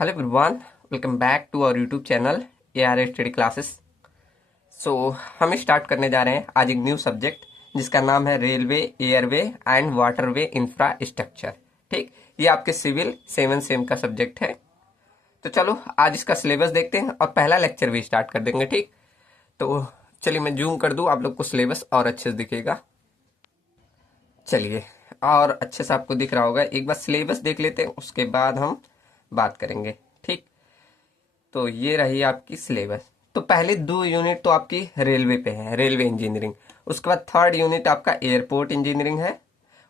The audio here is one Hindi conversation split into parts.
Hello everyone, welcome back to our YouTube channel A R study classes. So हम स्टार्ट करने जा रहे हैं आज एक न्यू सब्जेक्ट जिसका नाम है railway, airway and waterway infrastructure. ठीक, ये आपके सिविल 7 सेम का सब्जेक्ट है। तो चलो आज इसका सिलेबस देखते हैं और पहला लेक्चर भी स्टार्ट कर देंगे। ठीक, तो चलिए मैं जूम कर दूं, आप लोग को सिलेबस और अच्छे से दिखेगा। चलिए, और अच्छे से आपको दिख रहा होगा। एक बार सिलेबस देख लेते हैं, उसके बाद हम बात करेंगे। ठीक, तो ये रही आपकी सिलेबस। तो पहले 2 यूनिट तो आपकी रेलवे पे है, रेलवे इंजीनियरिंग। उसके बाद 3rd यूनिट आपका एयरपोर्ट इंजीनियरिंग है।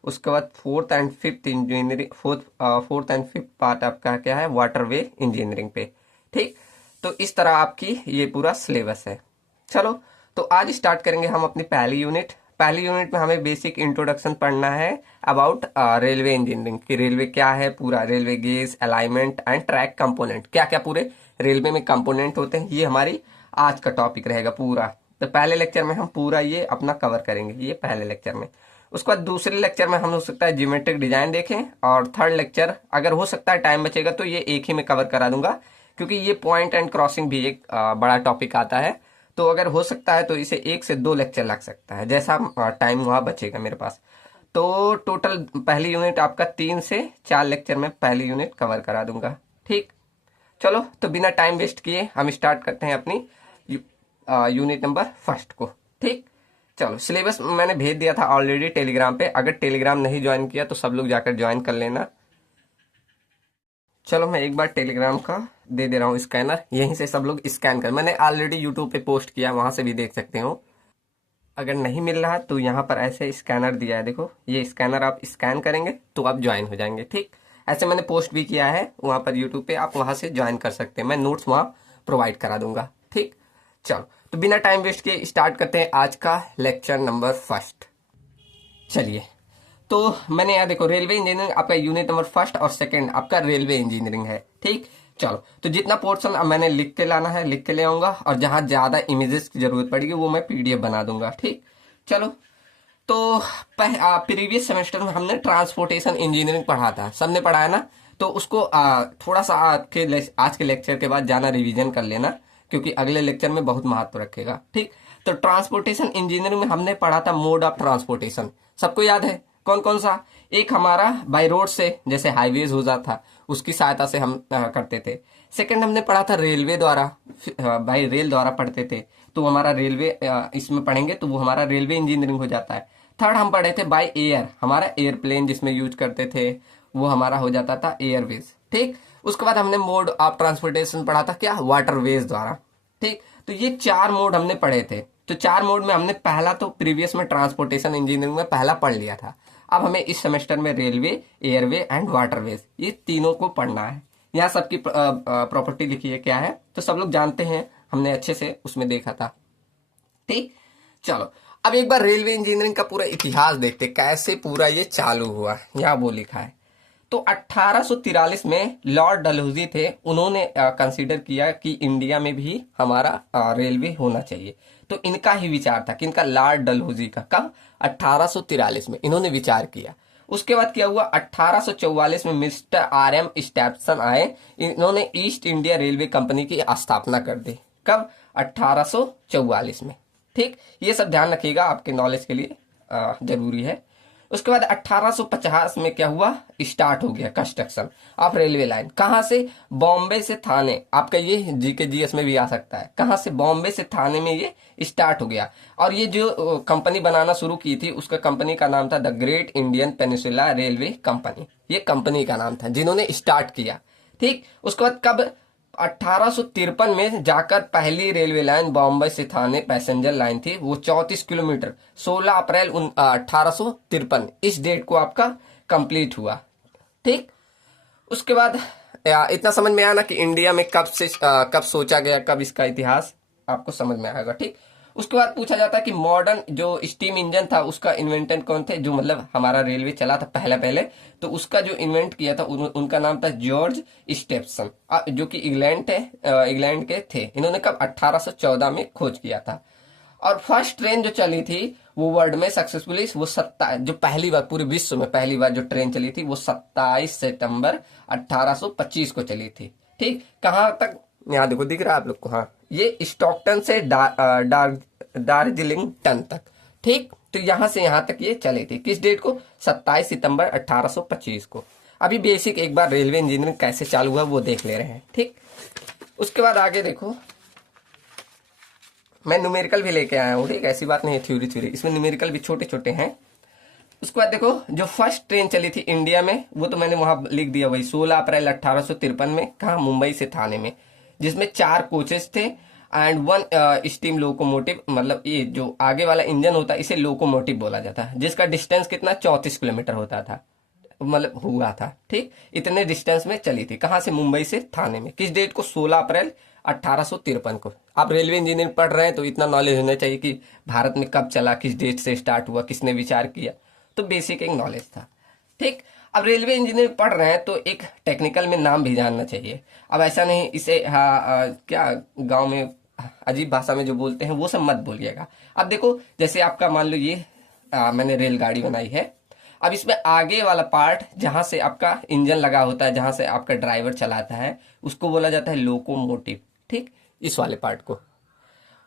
उसके बाद 4th and 5th engineering, fourth and fifth part आपका क्या है, वाटरवे इंजीनियरिंग पे। ठीक, तो इस तरह आपकी ये पूरा सिलेबस है। चलो, तो आज स्टार्ट करेंगे हम अपनी पहली यूनिट में हमें बेसिक इंट्रोडक्शन पढ़ना है अबाउट रेलवे इंजीनियरिंग की। रेलवे क्या है, पूरा railway gauge, alignment and track component, क्या क्या पूरे रेलवे में कंपोनेंट होते हैं, ये हमारी आज का टॉपिक रहेगा पूरा। तो पहले लेक्चर में हम पूरा ये अपना कवर करेंगे, ये पहले लेक्चर में। उसके बाद दूसरे लेक्चर में हम हो सकता है ज्योमेट्रिक डिजाइन देखें, और थर्ड लेक्चर अगर हो सकता है टाइम बचेगा तो ये एक ही में कवर करा दूंगा, क्योंकि ये पॉइंट एंड क्रॉसिंग भी एक बड़ा टॉपिक आता है। तो अगर हो सकता है तो इसे 1 से 2 लेक्चर लग सकता है, जैसा टाइम वहां बचेगा मेरे पास। तो टोटल पहली यूनिट आपका 3 से 4 लेक्चर में पहली यूनिट कवर करा दूंगा। ठीक, चलो तो बिना टाइम वेस्ट किए हम स्टार्ट करते हैं अपनी यूनिट नंबर फर्स्ट को। ठीक, चलो सिलेबस मैंने भेज दिया था ऑलरेडी टेलीग्राम पे। अगर टेलीग्राम नहीं ज्वाइन किया तो सब लोग जाकर ज्वाइन कर लेना। चलो मैं एक बार टेलीग्राम का दे दे रहा हूँ स्कैनर, यहीं से सब लोग स्कैन कर, मैंने ऑलरेडी यूट्यूब पे पोस्ट किया, वहां से भी देख सकते हो। अगर नहीं मिल रहा तो यहाँ पर ऐसे स्कैनर दिया है, देखो ये स्कैनर, आप स्कैन करेंगे तो आप ज्वाइन हो जाएंगे। ठीक, ऐसे मैंने पोस्ट भी किया है वहां पर यूट्यूब पे, आप वहां से ज्वाइन कर सकते हैं, मैं नोट्स वहां प्रोवाइड करा दूंगा। ठीक, चलो तो बिना टाइम वेस्ट किए स्टार्ट करते हैं आज का लेक्चर नंबर फर्स्ट। चलिए, तो मैंने यहाँ देखो रेलवे इंजीनियरिंग आपका यूनिट नंबर फर्स्ट और सेकंड आपका रेलवे इंजीनियरिंग है। ठीक, चलो तो जितना पोर्शन अब मैंने लिख के लाना है लिख के ले आऊंगा, और जहां ज्यादा इमेजेस की जरूरत पड़ेगी वो मैं पीडीएफ बना दूंगा। ठीक, चलो तो प्रीवियस सेमेस्टर में हमने ट्रांसपोर्टेशन इंजीनियरिंग पढ़ा था, सबने पढ़ा है ना। तो उसको थोड़ा सा आज के लेक्चर के बाद जाना रिवीजन कर लेना, क्योंकि अगले लेक्चर में बहुत महत्व रखेगा। ठीक, तो ट्रांसपोर्टेशन इंजीनियरिंग में हमने पढ़ा था मोड ऑफ ट्रांसपोर्टेशन, सबको याद है कौन कौन सा। एक हमारा बाई रोड से, जैसे हाईवेज हो जाता उसकी सहायता से हम करते थे। सेकंड हमने पढ़ा था रेलवे द्वारा, बाई रेल द्वारा पढ़ते थे, तो हमारा रेलवे इसमें पढ़ेंगे तो वो हमारा रेलवे इंजीनियरिंग हो जाता है। थर्ड हम पढ़े थे बाय एयर, हमारा एयरप्लेन जिसमें यूज करते थे वो हमारा हो जाता था एयरवेज। ठीक, उसके बाद हमने मोड ऑफ ट्रांसपोर्टेशन पढ़ा था क्या, वाटरवेज द्वारा। ठीक, तो ये 4 मोड हमने पढ़े थे। तो 4 मोड में हमने पहला तो प्रीवियस में ट्रांसपोर्टेशन इंजीनियरिंग में पहला पढ़ लिया था। अब हमें इस सेमेस्टर में रेलवे, एयरवे एंड वाटरवेज, ये तीनों को पढ़ना है। यहाँ सबकी प्रॉपर्टी लिखी है क्या है, तो सब लोग जानते हैं, हमने अच्छे से उसमें देखा था। ठीक, चलो अब एक बार रेलवे इंजीनियरिंग का पूरा इतिहास देखते कैसे पूरा ये चालू हुआ। यहाँ वो लिखा है, तो 1843 में लॉर्ड डलहौजी थे, उन्होंने कंसीडर किया कि इंडिया में भी हमारा रेलवे होना चाहिए। तो इनका ही विचार था, किनका, लॉर्ड डलहौजी का। कब, 1843 में इन्होंने विचार किया। उसके बाद क्या हुआ, 1844 में मिस्टर RM स्टेप्सन आए, इन्होंने ईस्ट इंडिया रेलवे कंपनी की स्थापना कर दी। कब, 1844 में। ठीक, ये सब ध्यान रखिएगा, आपके नॉलेज के लिए जरूरी है। उसके बाद 1850 में क्या हुआ, स्टार्ट हो गया कंस्ट्रक्शन ऑफ रेलवे लाइन। कहां से, बॉम्बे से थाने, आपका ये जीके जीएस में भी आ सकता है, कहां से, बॉम्बे से थाने में ये स्टार्ट हो गया। और ये जो कंपनी बनाना शुरू की थी, उसका कंपनी का नाम था the great Indian peninsula railway company, ये कंपनी का नाम था जिन्होंने स्टार्ट किया। ठीक, उसके बाद कब, 1853 में जाकर पहली रेलवे लाइन बॉम्बे से थाने पैसेंजर लाइन थी, वो 34 किलोमीटर, 16 अप्रैल 1853, इस डेट को आपका कंप्लीट हुआ। ठीक, उसके बाद इतना समझ में आया ना कि इंडिया में कब सोचा गया, कब इसका इतिहास आपको समझ में आएगा। ठीक, उसके बाद पूछा जाता है कि मॉडर्न जो स्टीम इंजन था उसका इन्वेंटर कौन थे, जो मतलब हमारा रेलवे चला था पहले पहले, तो उसका जो इन्वेंट किया था उनका नाम था जॉर्ज स्टेप्सन, जो कि इंग्लैंड के थे। इन्होंने कब, 1814 में खोज किया था। और फर्स्ट ट्रेन जो चली थी वो वर्ल्ड में सक्सेसफुली, वो जो पहली बार पूरे विश्व में पहली बार जो ट्रेन चली थी वो 27 सितंबर 1825 को चली थी। ठीक, कहाँ तक, यहाँ देखो दिख रहा है आप लोग को, हाँ ये स्टॉकटन से दार्जिलिंग टन तक। ठीक, तो यहाँ से यहाँ तक ये चले थे, किस डेट को, 27 सितंबर 1825 को। अभी बेसिक एक बार रेलवे इंजीनियरिंग कैसे चालू हुआ वो देख ले रहे हैं। ठीक, उसके बाद आगे देखो, मैं न्यूमेरिकल भी लेके आया हूँ। ठीक, ऐसी बात नहीं है थ्योरी थ्योरी, इसमें न्यूमेरिकल भी छोटे छोटे हैं। उसके बाद देखो, जो फर्स्ट ट्रेन चली थी इंडिया में, वो तो मैंने वहां लिख दिया, वही 16 अप्रैल 1853 में, कहा, मुंबई से थाने में, जिसमें 4 कोचेस थे एंड 1 स्टीम लोकोमोटिव, मतलब ये जो आगे वाला इंजन होता है इसे लोकोमोटिव बोला जाता है, जिसका डिस्टेंस कितना, 34 किलोमीटर होता था, मतलब हुआ था। ठीक, इतने डिस्टेंस में चली थी, कहां से, मुंबई से थाने में, किस डेट को, 16 अप्रैल 1853 को। आप रेलवे इंजीनियरिंग पढ़ रहे हैं तो इतना नॉलेज होना चाहिए कि भारत में कब चला, किस डेट से स्टार्ट हुआ, किसने विचार किया, तो बेसिक एक नॉलेज था। ठीक, अब रेलवे इंजीनियरिंग पढ़ रहे हैं तो एक टेक्निकल में नाम भी जानना चाहिए। अब ऐसा नहीं इसे क्या गांव में अजीब भाषा में जो बोलते हैं वो सब मत बोलिएगा। अब देखो, जैसे आपका मान लो ये मैंने रेलगाड़ी बनाई है, अब इसमें आगे वाला पार्ट जहां से आपका इंजन लगा होता है, जहां से आपका ड्राइवर चलाता है, उसको बोला जाता है लोकोमोटिव। ठीक, इस वाले पार्ट को।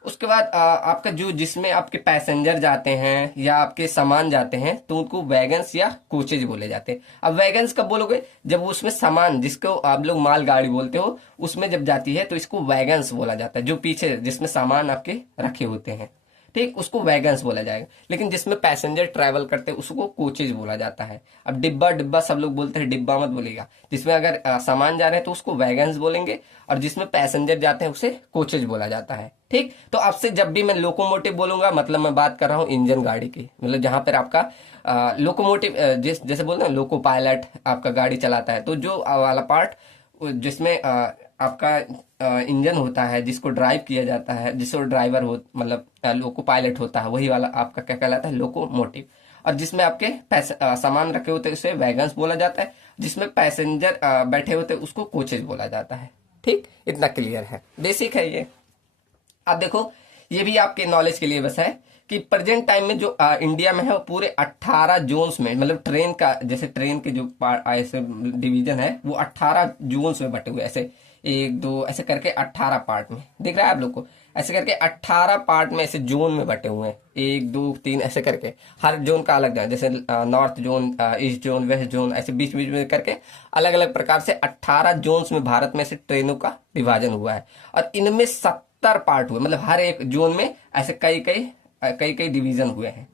उसके बाद आपका जो, जिसमें आपके पैसेंजर जाते हैं या आपके सामान जाते हैं, तो उनको वैगन्स या कोचेज बोले जाते हैं। अब वैगन्स कब बोलोगे, जब उसमें सामान, जिसको आप लोग माल गाड़ी बोलते हो, उसमें जब जाती है तो इसको वैगन्स बोला जाता है। जो पीछे जिसमें सामान आपके रखे होते हैं, ठीक, उसको वैगन्स बोला जाएगा। लेकिन जिसमें पैसेंजर ट्रैवल करते हैं उसको कोचेज बोला जाता है। अब डिब्बा डिब्बा सब लोग बोलते हैं, डिब्बा मत बोलेगा। जिसमें अगर सामान जा रहे हैं तो उसको वैगन्स बोलेंगे, और जिसमें पैसेंजर जाते हैं उसे कोचेज बोला जाता है। ठीक, तो आपसे जब भी मैं लोकोमोटिव बोलूंगा, मतलब मैं बात कर रहा हूँ इंजन गाड़ी की, मतलब जहां पर आपका लोकोमोटिव, जैसे बोलते हैं लोको पायलट आपका गाड़ी चलाता है, तो जो वाला पार्ट जिसमें आपका इंजन होता है, जिसको ड्राइव किया जाता है, जिसको ड्राइवर हो, मतलब लोको पायलट होता है, वही वाला आपका क्या कहलाता है, लोकोमोटिव। और जिसमें आपके सामान रखे होते हैं उसे वैगन्स बोला जाता है, जिसमें पैसेंजर बैठे होते हैं उसको कोचेज बोला जाता है। ठीक, इतना क्लियर है, बेसिक है ये। अब देखो, ये भी आपके नॉलेज के लिए बस है कि प्रेजेंट टाइम में जो इंडिया में है वो पूरे 18 जोन्स में, मतलब ट्रेन का, जैसे ट्रेन के जो ऐसे डिवीजन है वो 18 जोन्स में बटे हुए, ऐसे 1 2 ऐसे करके 18 पार्ट में, दिख रहा है आप लोग को, ऐसे करके 18 पार्ट में ऐसे जोन में बटे हुए हैं, 1 2 3 ऐसे करके, हर जोन का अलग है, जैसे north zone, east zone, west zone, ऐसे बीच बीच में करके अलग अलग प्रकार से 18 जोन्स में भारत में से ट्रेनों का विभाजन हुआ है। और इनमें 70 पार्ट हुए, मतलब हर एक जोन में ऐसे कई कई डिवीजन हुए हैं,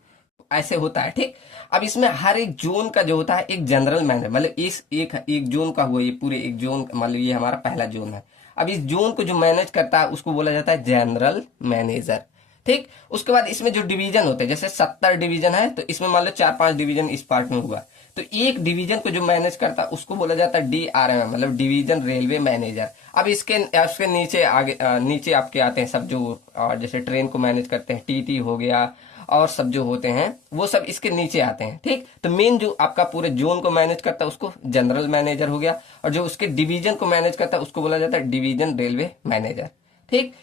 ऐसे होता है। ठीक, अब इसमें हर एक जोन का जो होता है एक जनरल मैनेजर, मतलब इस एक जोन का हुआ, ये पूरे एक जोन, मतलब ये हमारा पहला जोन है। अब इस जोन को जो मैनेज करता है उसको बोला जाता है जनरल मैनेजर। ठीक, उसके बाद इसमें जो डिवीजन होते हैं, जैसे 70 डिवीजन है तो इसमें मान लो 4-5 डिवीजन इस पार्ट में हुआ, तो एक डिवीजन को जो मैनेज करता है उसको बोला जाता है DRM, मतलब डिवीजन रेलवे मैनेजर। अब इसके नीचे आगे नीचे आपके आते हैं सब जो जैसे ट्रेन को मैनेज करते हैं, TT हो गया, और सब जो होते हैं वो सब इसके नीचे आते हैं। ठीक, तो मेन जो आपका पूरे जोन को मैनेज करता है उसको जनरल मैनेजर हो गया, और जो उसके डिवीजन को मैनेज करता है उसको बोला जाता है डिवीजन रेलवे मैनेजर। ठीक,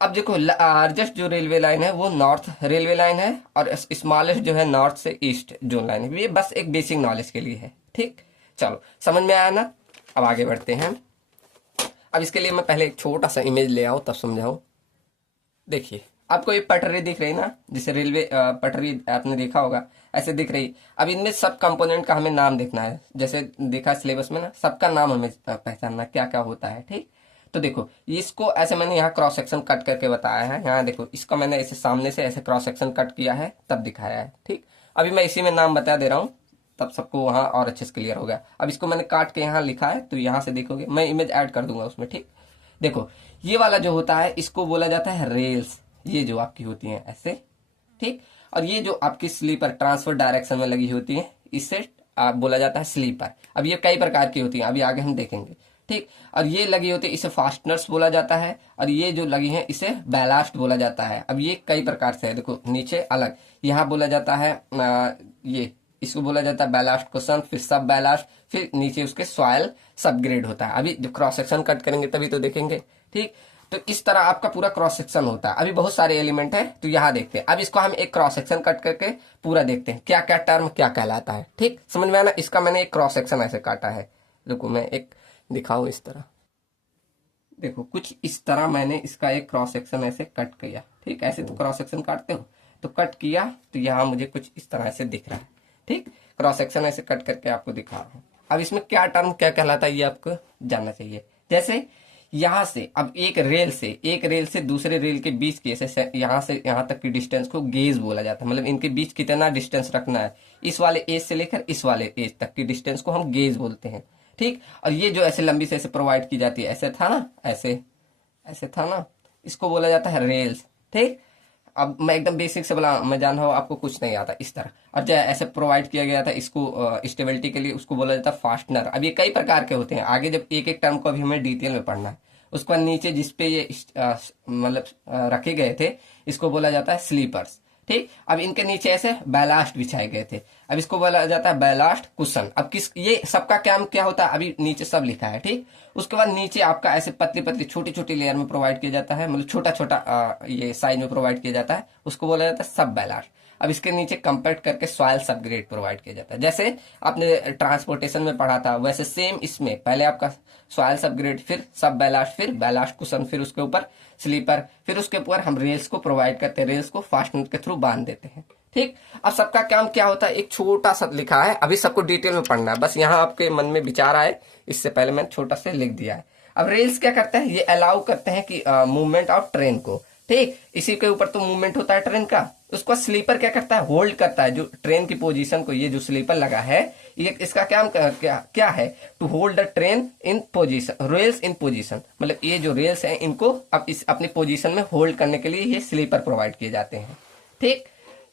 अब देखो, लार्जेस्ट जो रेलवे लाइन है वो नॉर्थ रेलवे लाइन है, और स्मॉलेस्ट जो है नॉर्थ से ईस्ट जोन लाइन है। ये बस एक बेसिक नॉलेज के लिए है। ठीक, चलो समझ में आया ना, अब आगे बढ़ते हैं। अब इसके लिए मैं पहले एक छोटा सा इमेज ले आऊं तब समझाऊं। देखिए, आपको ये पटरी दिख रही ना, जिसे रेलवे पटरी आपने देखा होगा, ऐसे दिख रही। अब इनमें सब कंपोनेंट का हमें नाम देखना है, जैसे देखा सिलेबस में ना, सबका नाम हमें पहचानना क्या क्या होता है। ठीक, तो देखो, इसको ऐसे मैंने यहाँ क्रॉस सेक्शन कट करके बताया है। यहाँ देखो, इसका मैंने ऐसे सामने से ऐसे क्रॉस सेक्शन कट किया है तब दिखाया है। ठीक, अभी मैं इसी में नाम बता दे रहा हूँ, तब सबको वहां और अच्छे से क्लियर हो गया। अब इसको मैंने काट के यहाँ लिखा है, तो यहाँ से देखोगे, मैं इमेज ऐड कर दूंगा उसमें। ठीक, देखो, ये वाला जो होता है इसको बोला जाता है रेल्स, ये जो आपकी होती है ऐसे। ठीक, और ये जो आपकी स्लीपर ट्रांसफर डायरेक्शन में लगी होती है इससे बोला जाता है स्लीपर। अब ये कई प्रकार की होती है, अभी आगे हम देखेंगे। ठीक, और ये लगी होती है इसे फास्टनर्स बोला जाता है, और ये जो लगी है इसे बैलास्ट बोला जाता है। अब ये कई प्रकार से है, देखो नीचे अलग, यहाँ बोला जाता है ये इसको बोला जाता है बैलास्ट क्वेश्चन, फिर सब बैलास्ट, फिर नीचे उसके सॉयल सब ग्रेड होता है। अभी जब क्रॉस सेक्शन कट करेंगे तभी तो देखेंगे। ठीक, तो इस तरह आपका पूरा क्रॉस सेक्शन होता है। अभी बहुत सारे एलिमेंट है, तो यहाँ देखते हैं। अब इसको हम एक क्रॉस सेक्शन कट करके पूरा देखते हैं क्या क्या टर्म क्या कहलाता है। ठीक, समझ में आना, इसका मैंने एक क्रॉस सेक्शन ऐसे काटा है, देखो मैं एक दिखाऊं इस तरह। देखो कुछ इस तरह मैंने इसका एक क्रॉस सेक्शन ऐसे कट किया, ठीक, ऐसे तो क्रॉस सेक्शन काटते हो, तो कट किया तो यहाँ मुझे कुछ इस तरह से दिख रहा है, ठीक, क्रॉस सेक्शन ऐसे कट करके आपको दिखा रहा हूँ। अब इसमें क्या टर्म क्या कहलाता है ये आपको जानना चाहिए। जैसे यहाँ से अब एक रेल से दूसरे रेल के बीच की ऐसे यहाँ से यहाँ तक की डिस्टेंस को गेज बोला जाता है, मतलब इनके बीच कितना डिस्टेंस रखना है, इस वाले एज से लेकर इस वाले एज तक की डिस्टेंस को हम गेज बोलते हैं, ठीक। और ये जो ऐसे लंबी से ऐसे प्रोवाइड की जाती है, ऐसे था ना, ऐसे ऐसे था ना, इसको बोला जाता है रेल्स, ठीक। अब मैं एकदम बेसिक से बोला, मैं जान रहा हूँ आपको कुछ नहीं आता इस तरह, और जो ऐसे प्रोवाइड किया गया था इसको स्टेबिलिटी के लिए, उसको बोला जाता है फास्टनर। अब ये कई प्रकार के होते हैं, आगे जब एक एक टर्म को अभी हमें डिटेल में पढ़ना है। उसके बाद नीचे जिसपे ये मतलब रखे गए थे, इसको बोला जाता है स्लीपर्स, ठीक। अब इनके नीचे ऐसे बैलास्ट बिछाए गए थे, अब इसको बोला जाता है बैलास्ट कुशन। अब किस ये सबका काम क्या होता है, अभी नीचे सब लिखा है, ठीक। उसके बाद नीचे आपका ऐसे पतली पतली छोटी छोटी लेयर में प्रोवाइड किया जाता है, मतलब छोटा छोटा ये साइज में प्रोवाइड किया जाता है, उसको बोला जाता है सब बैलास्ट। अब इसके नीचे कंपैक्ट करके सॉइल सबग्रेड प्रोवाइड किया जाता है। जैसे आपने ट्रांसपोर्टेशन में पढ़ा था, वैसे सेम इसमें पहले आपका सॉइल सबग्रेड, फिर सब बैलास्ट, फिर बैलास्ट कुशन, फिर उसके ऊपर स्लीपर, फिर उसके ऊपर हम रेल्स को प्रोवाइड करते हैं, रेल्स को फास्टनर के थ्रू बांध देते हैं, ठीक। अब सबका काम क्या होता है, एक छोटा सा लिखा है, अभी सबको डिटेल में पढ़ना है, बस यहाँ आपके मन में विचार आए इससे पहले मैंने छोटा से लिख दिया है। अब रेल्स क्या करते हैं, ये अलाउ करते हैं कि मूवमेंट ऑफ ट्रेन को, ठीक। इसी के ऊपर तो मूवमेंट होता है ट्रेन का। उसको स्लीपर क्या करता है, होल्ड करता है जो ट्रेन की पोजीशन को, ये जो स्लीपर लगा है ये इसका क्या है, to hold the train in position, rails in position, मतलब ये जो रेल्स हैं इनको अब इस अपनी पोजीशन में होल्ड करने के लिए ये स्लीपर प्रोवाइड किए जाते हैं, ठीक।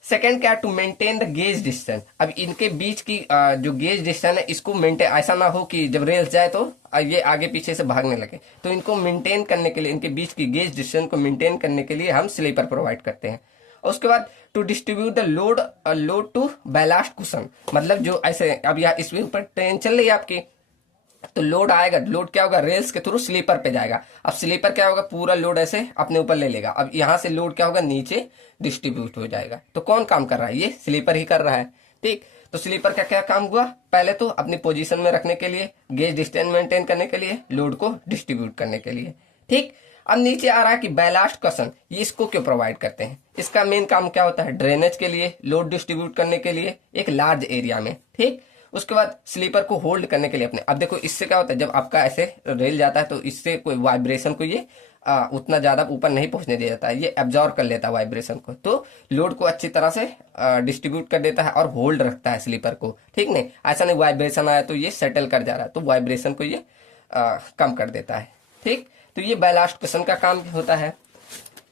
सेकेंड क्या, to maintain the gauge distance. अब इनके बीच की जो गेज डिस्टेंस है इसको मेंटेन, ऐसा ना हो कि जब रेल्स जाए तो ये आगे पीछे से भागने लगे, तो इनको मेंटेन करने के लिए, इनके बीच की गेज डिस्टेंस को मेंटेन करने के लिए हम स्लीपर प्रोवाइड करते हैं। उसके बाद to distribute the load to ballast cushion, मतलब जो ऐसे अब यहाँ इसके ऊपर ट्रेन चल रही है आपकी, तो लोड आएगा, लोड क्या होगा, रेल्स के थ्रू स्लीपर पे जाएगा। अब स्लीपर क्या होगा, पूरा लोड ऐसे अपने ऊपर ले लेगा। अब यहाँ से लोड क्या होगा, नीचे डिस्ट्रीब्यूट हो जाएगा। तो कौन काम कर रहा है, ये स्लीपर ही कर रहा है, ठीक। तो स्लीपर का क्या काम हुआ, पहले तो अपनी पोजीशन में रखने के लिए, गेज डिस्टेंस मेंटेन करने के लिए, लोड को डिस्ट्रीब्यूट करने के लिए, ठीक। अब नीचे आ रहा है कि बैलास्ट कशन, ये इसको क्यों प्रोवाइड करते हैं, इसका मेन काम क्या होता है, ड्रेनेज के लिए, लोड डिस्ट्रीब्यूट करने के लिए एक लार्ज एरिया में, ठीक। उसके बाद स्लीपर को होल्ड करने के लिए अपने, अब देखो इससे क्या होता है, जब आपका ऐसे रेल जाता है तो इससे कोई वाइब्रेशन को ये उतना ज्यादा ऊपर नहीं पहुंचने दिया जाता है, ये एब्जॉर्ब कर लेता है वाइब्रेशन को, तो लोड को अच्छी तरह से डिस्ट्रीब्यूट कर देता है और होल्ड रखता है स्लीपर को, ठीक। नहीं ऐसा नहीं वाइब्रेशन आया तो ये सेटल कर जा रहा है, तो वाइब्रेशन को ये कम कर देता है, ठीक। तो ये बैलास्ट कशन का काम होता है।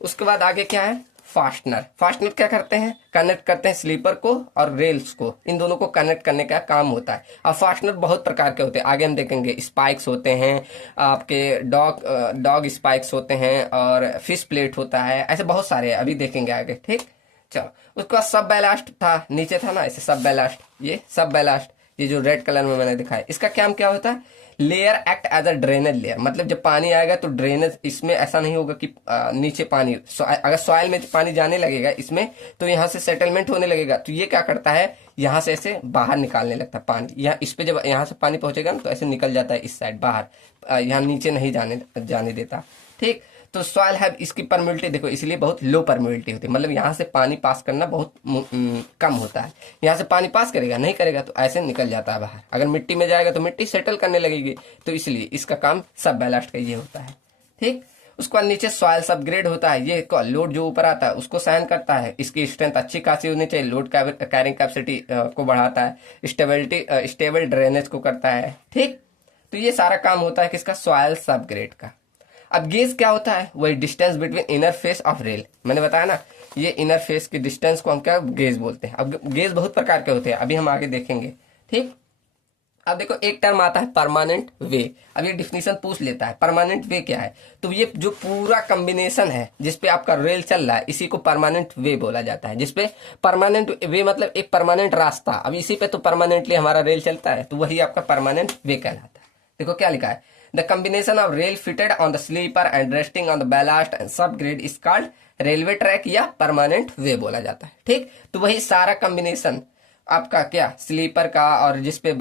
उसके बाद आगे क्या है, फास्टनर। फास्टनर क्या करते हैं, कनेक्ट करते हैं स्लीपर को और रेल्स को, इन दोनों को कनेक्ट करने का काम होता है। अब फास्टनर बहुत प्रकार के होते हैं, आगे हम देखेंगे, स्पाइक्स होते हैं आपके, डॉग स्पाइक्स होते हैं, और फिश प्लेट होता है, ऐसे बहुत सारे हैं, अभी देखेंगे आगे, ठीक। चलो उसके बाद सब बैलास्ट था, नीचे था ना ऐसे सब बैलास्ट, ये सब बैलास्ट, ये जो रेड कलर में मैंने दिखाया, इसका काम क्या होता है, layer act as a drainage layer, मतलब जब पानी आएगा तो ड्रेनेज, इसमें ऐसा नहीं होगा कि नीचे पानी, अगर सॉइल में पानी जाने लगेगा इसमें तो यहाँ से सेटलमेंट होने लगेगा, तो ये क्या करता है, यहाँ से ऐसे बाहर निकालने लगता है पानी, यहाँ इस पे जब यहाँ से पानी पहुंचेगा ना तो ऐसे निकल जाता है इस साइड बाहर, यहाँ नीचे नहीं जाने देता, ठीक। तो सॉइल है, इसकी परमिलिटी देखो इसलिए बहुत लो परमिलिटी होती है, मतलब यहाँ से पानी पास करना बहुत कम होता है, यहाँ से पानी पास करेगा, नहीं करेगा तो ऐसे निकल जाता है बाहर, अगर मिट्टी में जाएगा तो मिट्टी सेटल करने लगेगी, तो इसलिए इसका काम सब बैलास्ट का ये होता है, ठीक। उसके बाद नीचे सॉइल सबग्रेड होता है, ये लोड जो ऊपर आता है उसको सहन करता है, इसकी स्ट्रेंथ अच्छी खासी होनी चाहिए, लोड कैरिंग कैपेसिटी को बढ़ाता है, स्टेबल ड्रेनेज को करता है, ठीक। तो ये सारा काम होता है किसका, सॉइल सबग्रेड का। अब गेज क्या होता है, वही distance between inner face of rail, मैंने बताया ना, ये इनर फेस की डिस्टेंस को हम क्या गेज बोलते हैं। अब गेज बहुत प्रकार के होते हैं, अभी हम आगे देखेंगे, ठीक। अब देखो एक टर्म आता है परमानेंट वे, अब ये डिफिनीशन पूछ लेता है परमानेंट वे क्या है, तो ये जो पूरा कॉम्बिनेशन है जिसपे आपका रेल चल रहा है इसी को परमानेंट वे बोला जाता है, जिसपे परमानेंट वे मतलब एक परमानेंट रास्ता, अब इसी पे तो परमानेंटली हमारा रेल चलता है, तो वही आपका परमानेंट वे कहलाता है। देखो क्या लिखा है, the combination of rail fitted on the sleeper and resting on the ballast and subgrade is called railway track या परमानेंट वे बोला जाता है, ठीक। तो वही सारा कॉम्बिनेशन आपका क्या, स्लीपर का और जिसपे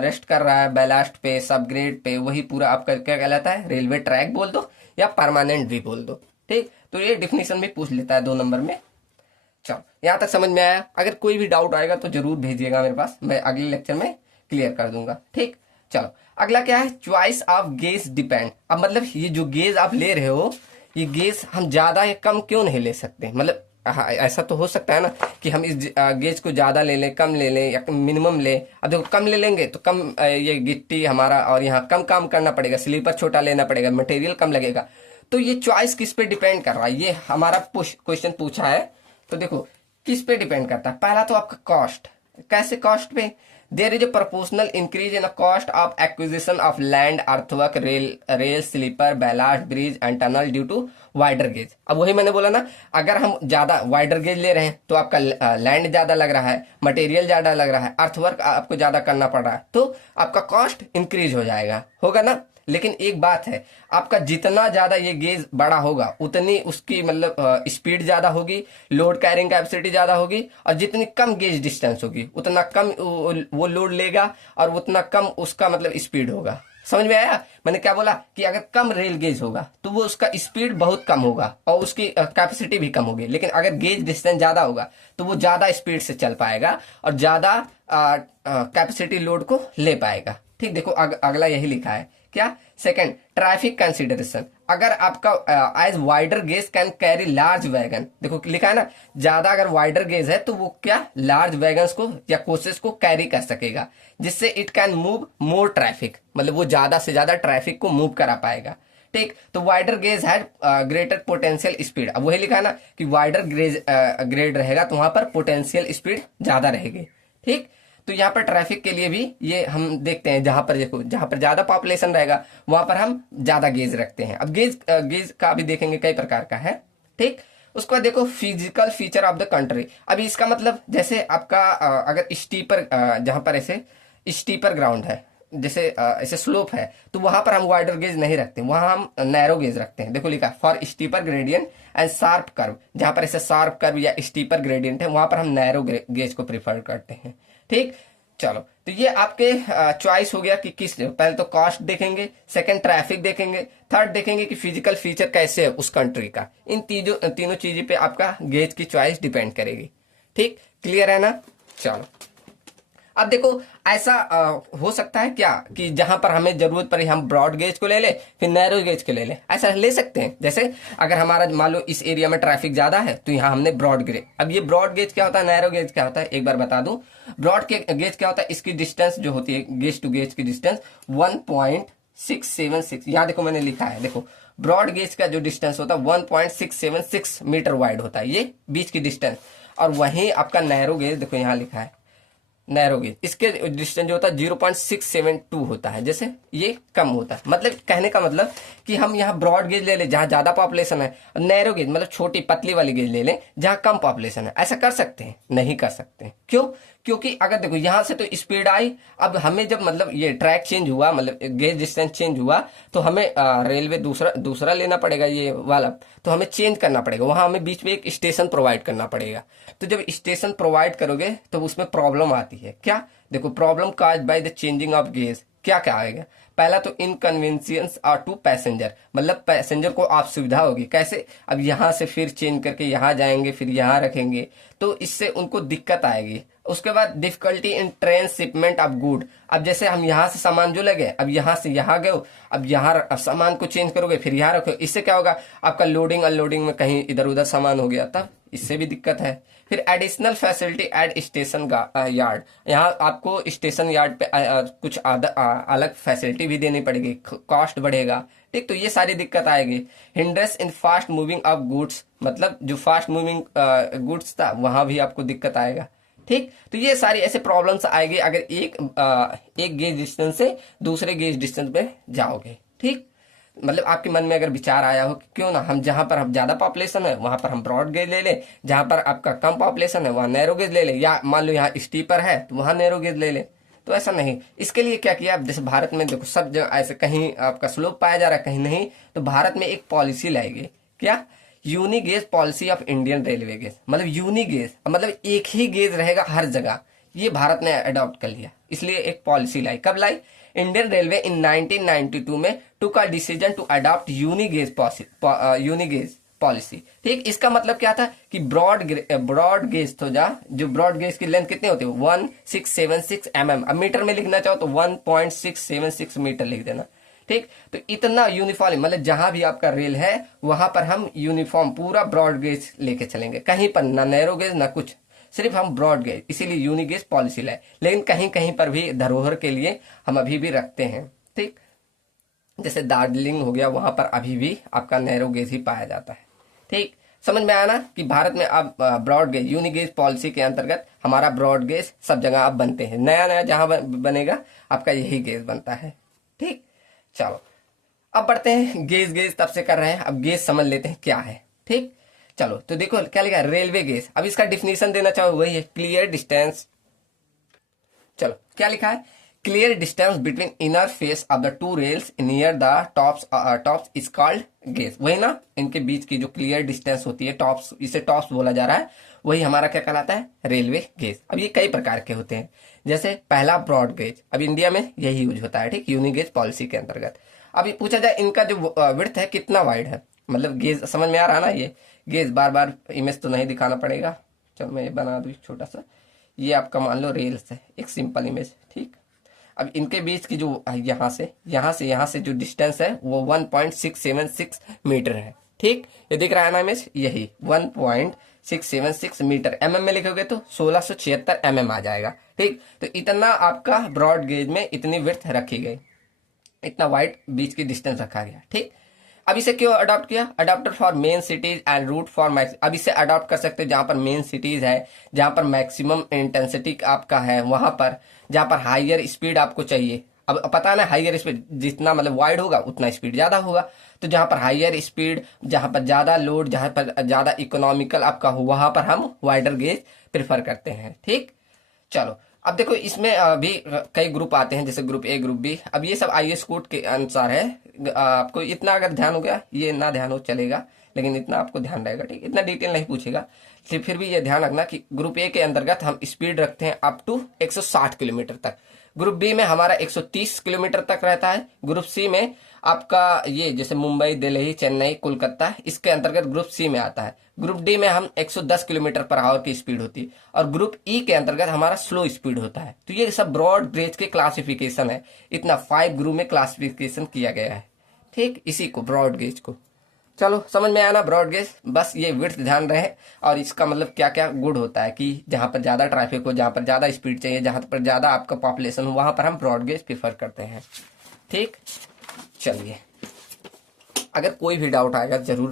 रेस्ट कर रहा है बैलास्ट पे, सब ग्रेड पे, वही पूरा आपका क्या कहलाता है, रेलवे ट्रैक बोल दो या परमानेंट भी बोल दो। ठीक, तो ये डिफिनीशन भी पूछ लेता है 2 नंबर में। चलो यहाँ तक समझ में आया? अगर कोई भी डाउट आएगा तो जरूर भेजिएगा मेरे पास, मैं अगले लेक्चर में क्लियर कर दूंगा। ठीक, चलो अगला क्या है, चॉइस ऑफ गेज डिपेंड। अब मतलब ये जो गेज आप ले रहे हो, ये गेज हम ज्यादा या कम क्यों नहीं ले सकते? मतलब हाँ, ऐसा तो हो सकता है ना कि हम इस गेज को ज्यादा ले लें, कम ले लें या मिनिमम ले। अब देखो कम ले लेंगे तो कम ये गिट्टी हमारा और यहाँ कम काम करना पड़ेगा, स्लीपर छोटा लेना पड़ेगा, मटेरियल कम लगेगा। तो ये चॉइस किस पे डिपेंड कर रहा है, ये हमारा क्वेश्चन पूछा है। तो देखो किस पे डिपेंड करता है, पहला तो आपका कॉस्ट। कैसे कॉस्ट पे? There is a proportional increase in cost of acquisition of land, earthwork, rail sleeper, ballast, bridge and tunnel due to wider gauge. अब वही मैंने बोला ना, अगर हम ज्यादा वाइडर गेज ले रहे हैं तो आपका लैंड ज्यादा लग रहा है, मटेरियल ज्यादा लग रहा है, अर्थवर्क आपको ज्यादा करना पड़ रहा है, तो आपका कॉस्ट इंक्रीज हो जाएगा, होगा ना। लेकिन एक बात है, आपका जितना ज्यादा ये गेज बड़ा होगा उतनी उसकी मतलब स्पीड ज्यादा होगी, लोड कैरिंग कैपेसिटी ज्यादा होगी, और जितनी कम गेज डिस्टेंस होगी उतना कम वो लोड लेगा और उतना कम उसका मतलब स्पीड होगा। समझ में आया मैंने क्या बोला? कि अगर कम रेल गेज होगा तो वो उसका स्पीड बहुत कम होगा और उसकी कैपेसिटी भी कम होगी। लेकिन अगर गेज डिस्टेंस ज्यादा होगा तो वो ज्यादा स्पीड से चल पाएगा और ज्यादा कैपेसिटी लोड को ले पाएगा। ठीक, देखो अगला यही लिखा है क्या, सेकंड ट्रैफिक कंसीडरेशन। अगर आपका as wider gauge can carry large wagon, देखो लिखा है ना, ज्यादा अगर वाइडर गेज है तो वो क्या लार्ज वैगन्स को या कोचेस को कैरी कर सकेगा, जिससे it can move more traffic, मतलब वो ज्यादा से ज्यादा ट्रैफिक को मूव करा पाएगा। ठीक, तो वाइडर गेज है ग्रेटर पोटेंशियल स्पीड। अब वही लिखा है ना कि वाइडर ग्रेड रहेगा तो वहां पर पोटेंशियल स्पीड ज्यादा रहेगी। ठीक, तो यहाँ पर ट्रैफिक के लिए भी ये हम देखते हैं, जहां पर देखो जहां पर ज्यादा पॉपुलेशन रहेगा वहां पर हम ज्यादा गेज रखते हैं। अब गेज का भी देखेंगे कई प्रकार का है। ठीक, उसके बाद देखो physical feature of the country. अभी इसका मतलब जैसे आपका अगर स्टीपर जहां पर ऐसे स्टीपर ग्राउंड है, जैसे ऐसे स्लोप है, तो वहां पर हम वाइडर गेज नहीं रखते, वहां हम नैरो गेज रखते हैं। देखो लिखा for steeper gradient and sharp curve, जहां पर ऐसे शार्प कर्व या स्टीपर ग्रेडियंट है वहां पर हम नैरो गेज को प्रीफर करते हैं। ठीक, चलो तो ये आपके चॉइस हो गया कि किस, पहले तो कॉस्ट देखेंगे, सेकंड ट्रैफिक देखेंगे, थर्ड देखेंगे कि फिजिकल फीचर कैसे है उस कंट्री का। इन तीनों चीजों पे आपका गेज की चॉइस डिपेंड करेगी। ठीक, क्लियर है ना? चलो अब देखो ऐसा हो सकता है क्या कि जहां पर हमें जरूरत पड़े हम ब्रॉड गेज को ले ले, फिर नैरो गेज को ले ले, ऐसा ले सकते हैं। जैसे अगर हमारा मान लो इस एरिया में ट्रैफिक ज्यादा है तो यहाँ हमने ब्रॉड गेज। अब ये ब्रॉड गेज क्या होता है, नैरो गेज क्या होता है, एक बार बता दूं। ब्रॉड गेज क्या होता है, इसकी डिस्टेंस जो होती है गेज टू गेज की डिस्टेंस 1.676, यहाँ देखो मैंने लिखा है, देखो ब्रॉड गेज का जो डिस्टेंस होता है 1.676 मीटर वाइड होता है, ये बीच की डिस्टेंस। और वहीं आपका नैरो गेज देखो यहाँ लिखा है नैरो गेज, इसके डिस्टेंस जो होता है 0.672 होता है, जैसे ये कम होता है। मतलब कहने का मतलब कि हम यहाँ ब्रॉड गेज ले लें जहां ज्यादा पॉपुलेशन है, नैरो गेज मतलब छोटी पतली वाली गेज ले लें जहां कम पॉपुलेशन है। ऐसा कर सकते हैं? नहीं कर सकते। क्यों? क्योंकि अगर देखो यहां से तो स्पीड आई, अब हमें जब मतलब ये ट्रैक चेंज हुआ, मतलब गेज डिस्टेंस चेंज हुआ, तो हमें रेलवे दूसरा लेना पड़ेगा ये वाला, तो हमें चेंज करना पड़ेगा, वहां हमें बीच में एक स्टेशन प्रोवाइड करना पड़ेगा। तो जब स्टेशन प्रोवाइड करोगे तो उसमें प्रॉब्लम आती है। क्या? देखो problem caused by the changing of gauge. क्या क्या आएगा? पहला तो इनकन्वीनियंस आर टू पैसेंजर, मतलब पैसेंजर को आप सुविधा होगी। कैसे? अब यहाँ से फिर चेंज करके यहाँ जाएंगे, फिर यहाँ रखेंगे, तो इससे उनको दिक्कत आएगी। उसके बाद difficulty in train shipment of good. अब जैसे हम यहाँ से सामान जो लगे, अब यहाँ से यहाँ गए, अब यहाँ सामान को चेंज करोगे फिर यहाँ रखो, इससे क्या होगा, आपका लोडिंग अनलोडिंग में कहीं इधर उधर सामान हो गया, तब इससे भी दिक्कत है। फिर additional facility eight station yard, यहाँ आपको स्टेशन यार्ड पे कुछ अलग फैसिलिटी भी देनी पड़ेगी, कॉस्ट बढ़ेगा। ठीक, तो ये सारी दिक्कत आएगी। Hindrance in fast moving of goods, मतलब जो फास्ट मूविंग गुड्स था वहां भी आपको दिक्कत आएगा। ठीक, तो ये सारी ऐसे प्रॉब्लम्स आएगी अगर एक गेज डिस्टेंस से दूसरे गेज डिस्टेंस पे जाओगे। ठीक, मतलब आपके मन में अगर विचार आया हो कि क्यों ना हम जहां पर हम ज्यादा पॉपुलेशन है वहां पर हम ब्रॉड गेज ले लें, जहां पर आपका कम पॉपुलेशन है वहां नैरो गेज ले लें, या मान लो यहाँ स्टीपर है तो वहां नैरो गेज ले लें। तो ऐसा नहीं। इसके लिए क्या किया, जैसे भारत में देखो सब जगह ऐसे कहीं आपका स्लोप पाया जा रहा है कहीं नहीं, तो भारत में एक पॉलिसी लाएगी। क्या? Unigauge policy of Indian railway gauge, मतलब यूनिगेज मतलब एक ही गेज रहेगा हर जगह, ये भारत ने अडॉप्ट कर लिया। इसलिए एक पॉलिसी लाई। कब लाई? इंडियन रेलवे इन 1992 में took a decision to adopt unigauge policy. ठीक, इसका मतलब क्या था कि ब्रॉड गेज तो जो ब्रॉड गेज की लेंथ कितनी होती है 1676 mm। अब मीटर में लिखना चाहो तो 1.676 मीटर लिख देना। ठीक, तो इतना यूनिफॉर्म, मतलब जहां भी आपका रेल है वहां पर हम यूनिफॉर्म पूरा ब्रॉड गेज लेके चलेंगे, कहीं पर ना नैरो गेज ना कुछ, सिर्फ हम ब्रॉड गेज, इसीलिए यूनिगेज पॉलिसी लाए। लेकिन कहीं कहीं पर भी धरोहर के लिए हम अभी भी रखते हैं। ठीक, जैसे दार्जिलिंग हो गया, वहां पर अभी भी आपका नैरो गेज ही पाया जाता है। ठीक, समझ में आया ना कि भारत में अब ब्रॉड गेज यूनिगेज पॉलिसी के अंतर्गत हमारा ब्रॉड गेज सब जगह अब बनते हैं। नया नया जहां बनेगा आपका यही गेज बनता है। ठीक, चलो अब बढ़ते हैं। गेज तब से कर रहे हैं, अब गेज समझ लेते हैं क्या है। ठीक, चलो तो देखो क्या लिखा है, रेलवे गेज। अब इसका डिफिनीशन देना चाहो वही है, क्लियर डिस्टेंस। चलो क्या लिखा है, clear distance between inner face of the two rails near the tops is called gauge. वही ना, इनके बीच की जो क्लियर डिस्टेंस होती है, टॉप्स, इसे टॉप्स बोला जा रहा है, वही हमारा क्या कहलाता है, रेलवे गेज। अब ये कई प्रकार के होते हैं, जैसे पहला ब्रॉड गेज, अब इंडिया में यही यूज होता है। ठीक, यूनिगेज पॉलिसी के अंतर्गत। अब ये पूछा जाए इनका जो विड्थ है कितना वाइड है, मतलब गेज समझ में आ रहा ना, ये गेज बार बार इमेज तो नहीं दिखाना पड़ेगा, चलो मैं बना दूं छोटा सा। ये आपका मान लो रेल्स है, एक सिंपल इमेज। ठीक, अब इनके बीच की जो यहाँ से जो डिस्टेंस है वो 1.676 मीटर है। ठीक, ये दिख रहा है ना इमेज, यही 1.676 मीटर। mm में लिखोगे तो 1676 mm आ जाएगा। ठीक, तो इतना आपका ब्रॉड गेज में इतनी विड्थ रखी गई, इतना वाइड बीच की डिस्टेंस रखा गया। ठीक, अब इसे क्यों अडॉप्ट किया, adopted for main cities and route for max. अब इसे अडॉप्ट कर सकते हैं जहां पर मेन सिटीज है, जहां पर मैक्सिमम इंटेंसिटी आपका है, वहां पर जहां पर हाइयर स्पीड आपको चाहिए। अब पता ना, हाइयर स्पीड जितना मतलब वाइड होगा उतना स्पीड ज्यादा होगा, तो जहां पर हाइयर स्पीड, जहां पर ज्यादा लोड, जहां पर ज्यादा इकोनॉमिकल आपका हो, वहां पर हम वाइडर गेज प्रेफर करते हैं। ठीक, चलो अब देखो इसमें भी कई ग्रुप आते हैं, जैसे ग्रुप ए, ग्रुप बी। अब ये सब आईएस कोड के अनुसार है, आपको इतना अगर ध्यान हो गया, ये ना ध्यान हो चलेगा, लेकिन इतना आपको ध्यान रहेगा। ठीक, इतना डिटेल नहीं पूछेगा, फिर भी ये ध्यान रखना कि ग्रुप ए के अंतर्गत हम स्पीड रखते हैं अप टू 160 किलोमीटर तक। ग्रुप बी में हमारा 130 किलोमीटर तक रहता है। ग्रुप सी में आपका ये जैसे मुंबई, दिल्ली, चेन्नई, कोलकाता, इसके अंतर्गत ग्रुप सी में आता है। ग्रुप डी में हम 110 किलोमीटर पर आवर की स्पीड होती है, और ग्रुप ई के अंतर्गत हमारा स्लो स्पीड होता है। तो ये सब ब्रॉड गेज के क्लासिफिकेशन है, इतना 5 ग्रुप में क्लासिफिकेशन किया गया है। ठीक, इसी को ब्रॉड गेज को, चलो समझ में आया ना ब्रॉड गेज। बस ये विड्थ ध्यान रहे, और इसका मतलब क्या क्या गुड होता है कि जहां पर ज्यादा ट्रैफिक हो, जहां पर ज्यादा स्पीड चाहिए, जहां पर ज्यादा आपका पॉपुलेशन हो, वहां पर हम ब्रॉड गेज प्रीफर करते हैं। ठीक, चलिए अगर कोई भी डाउट आएगा जरूर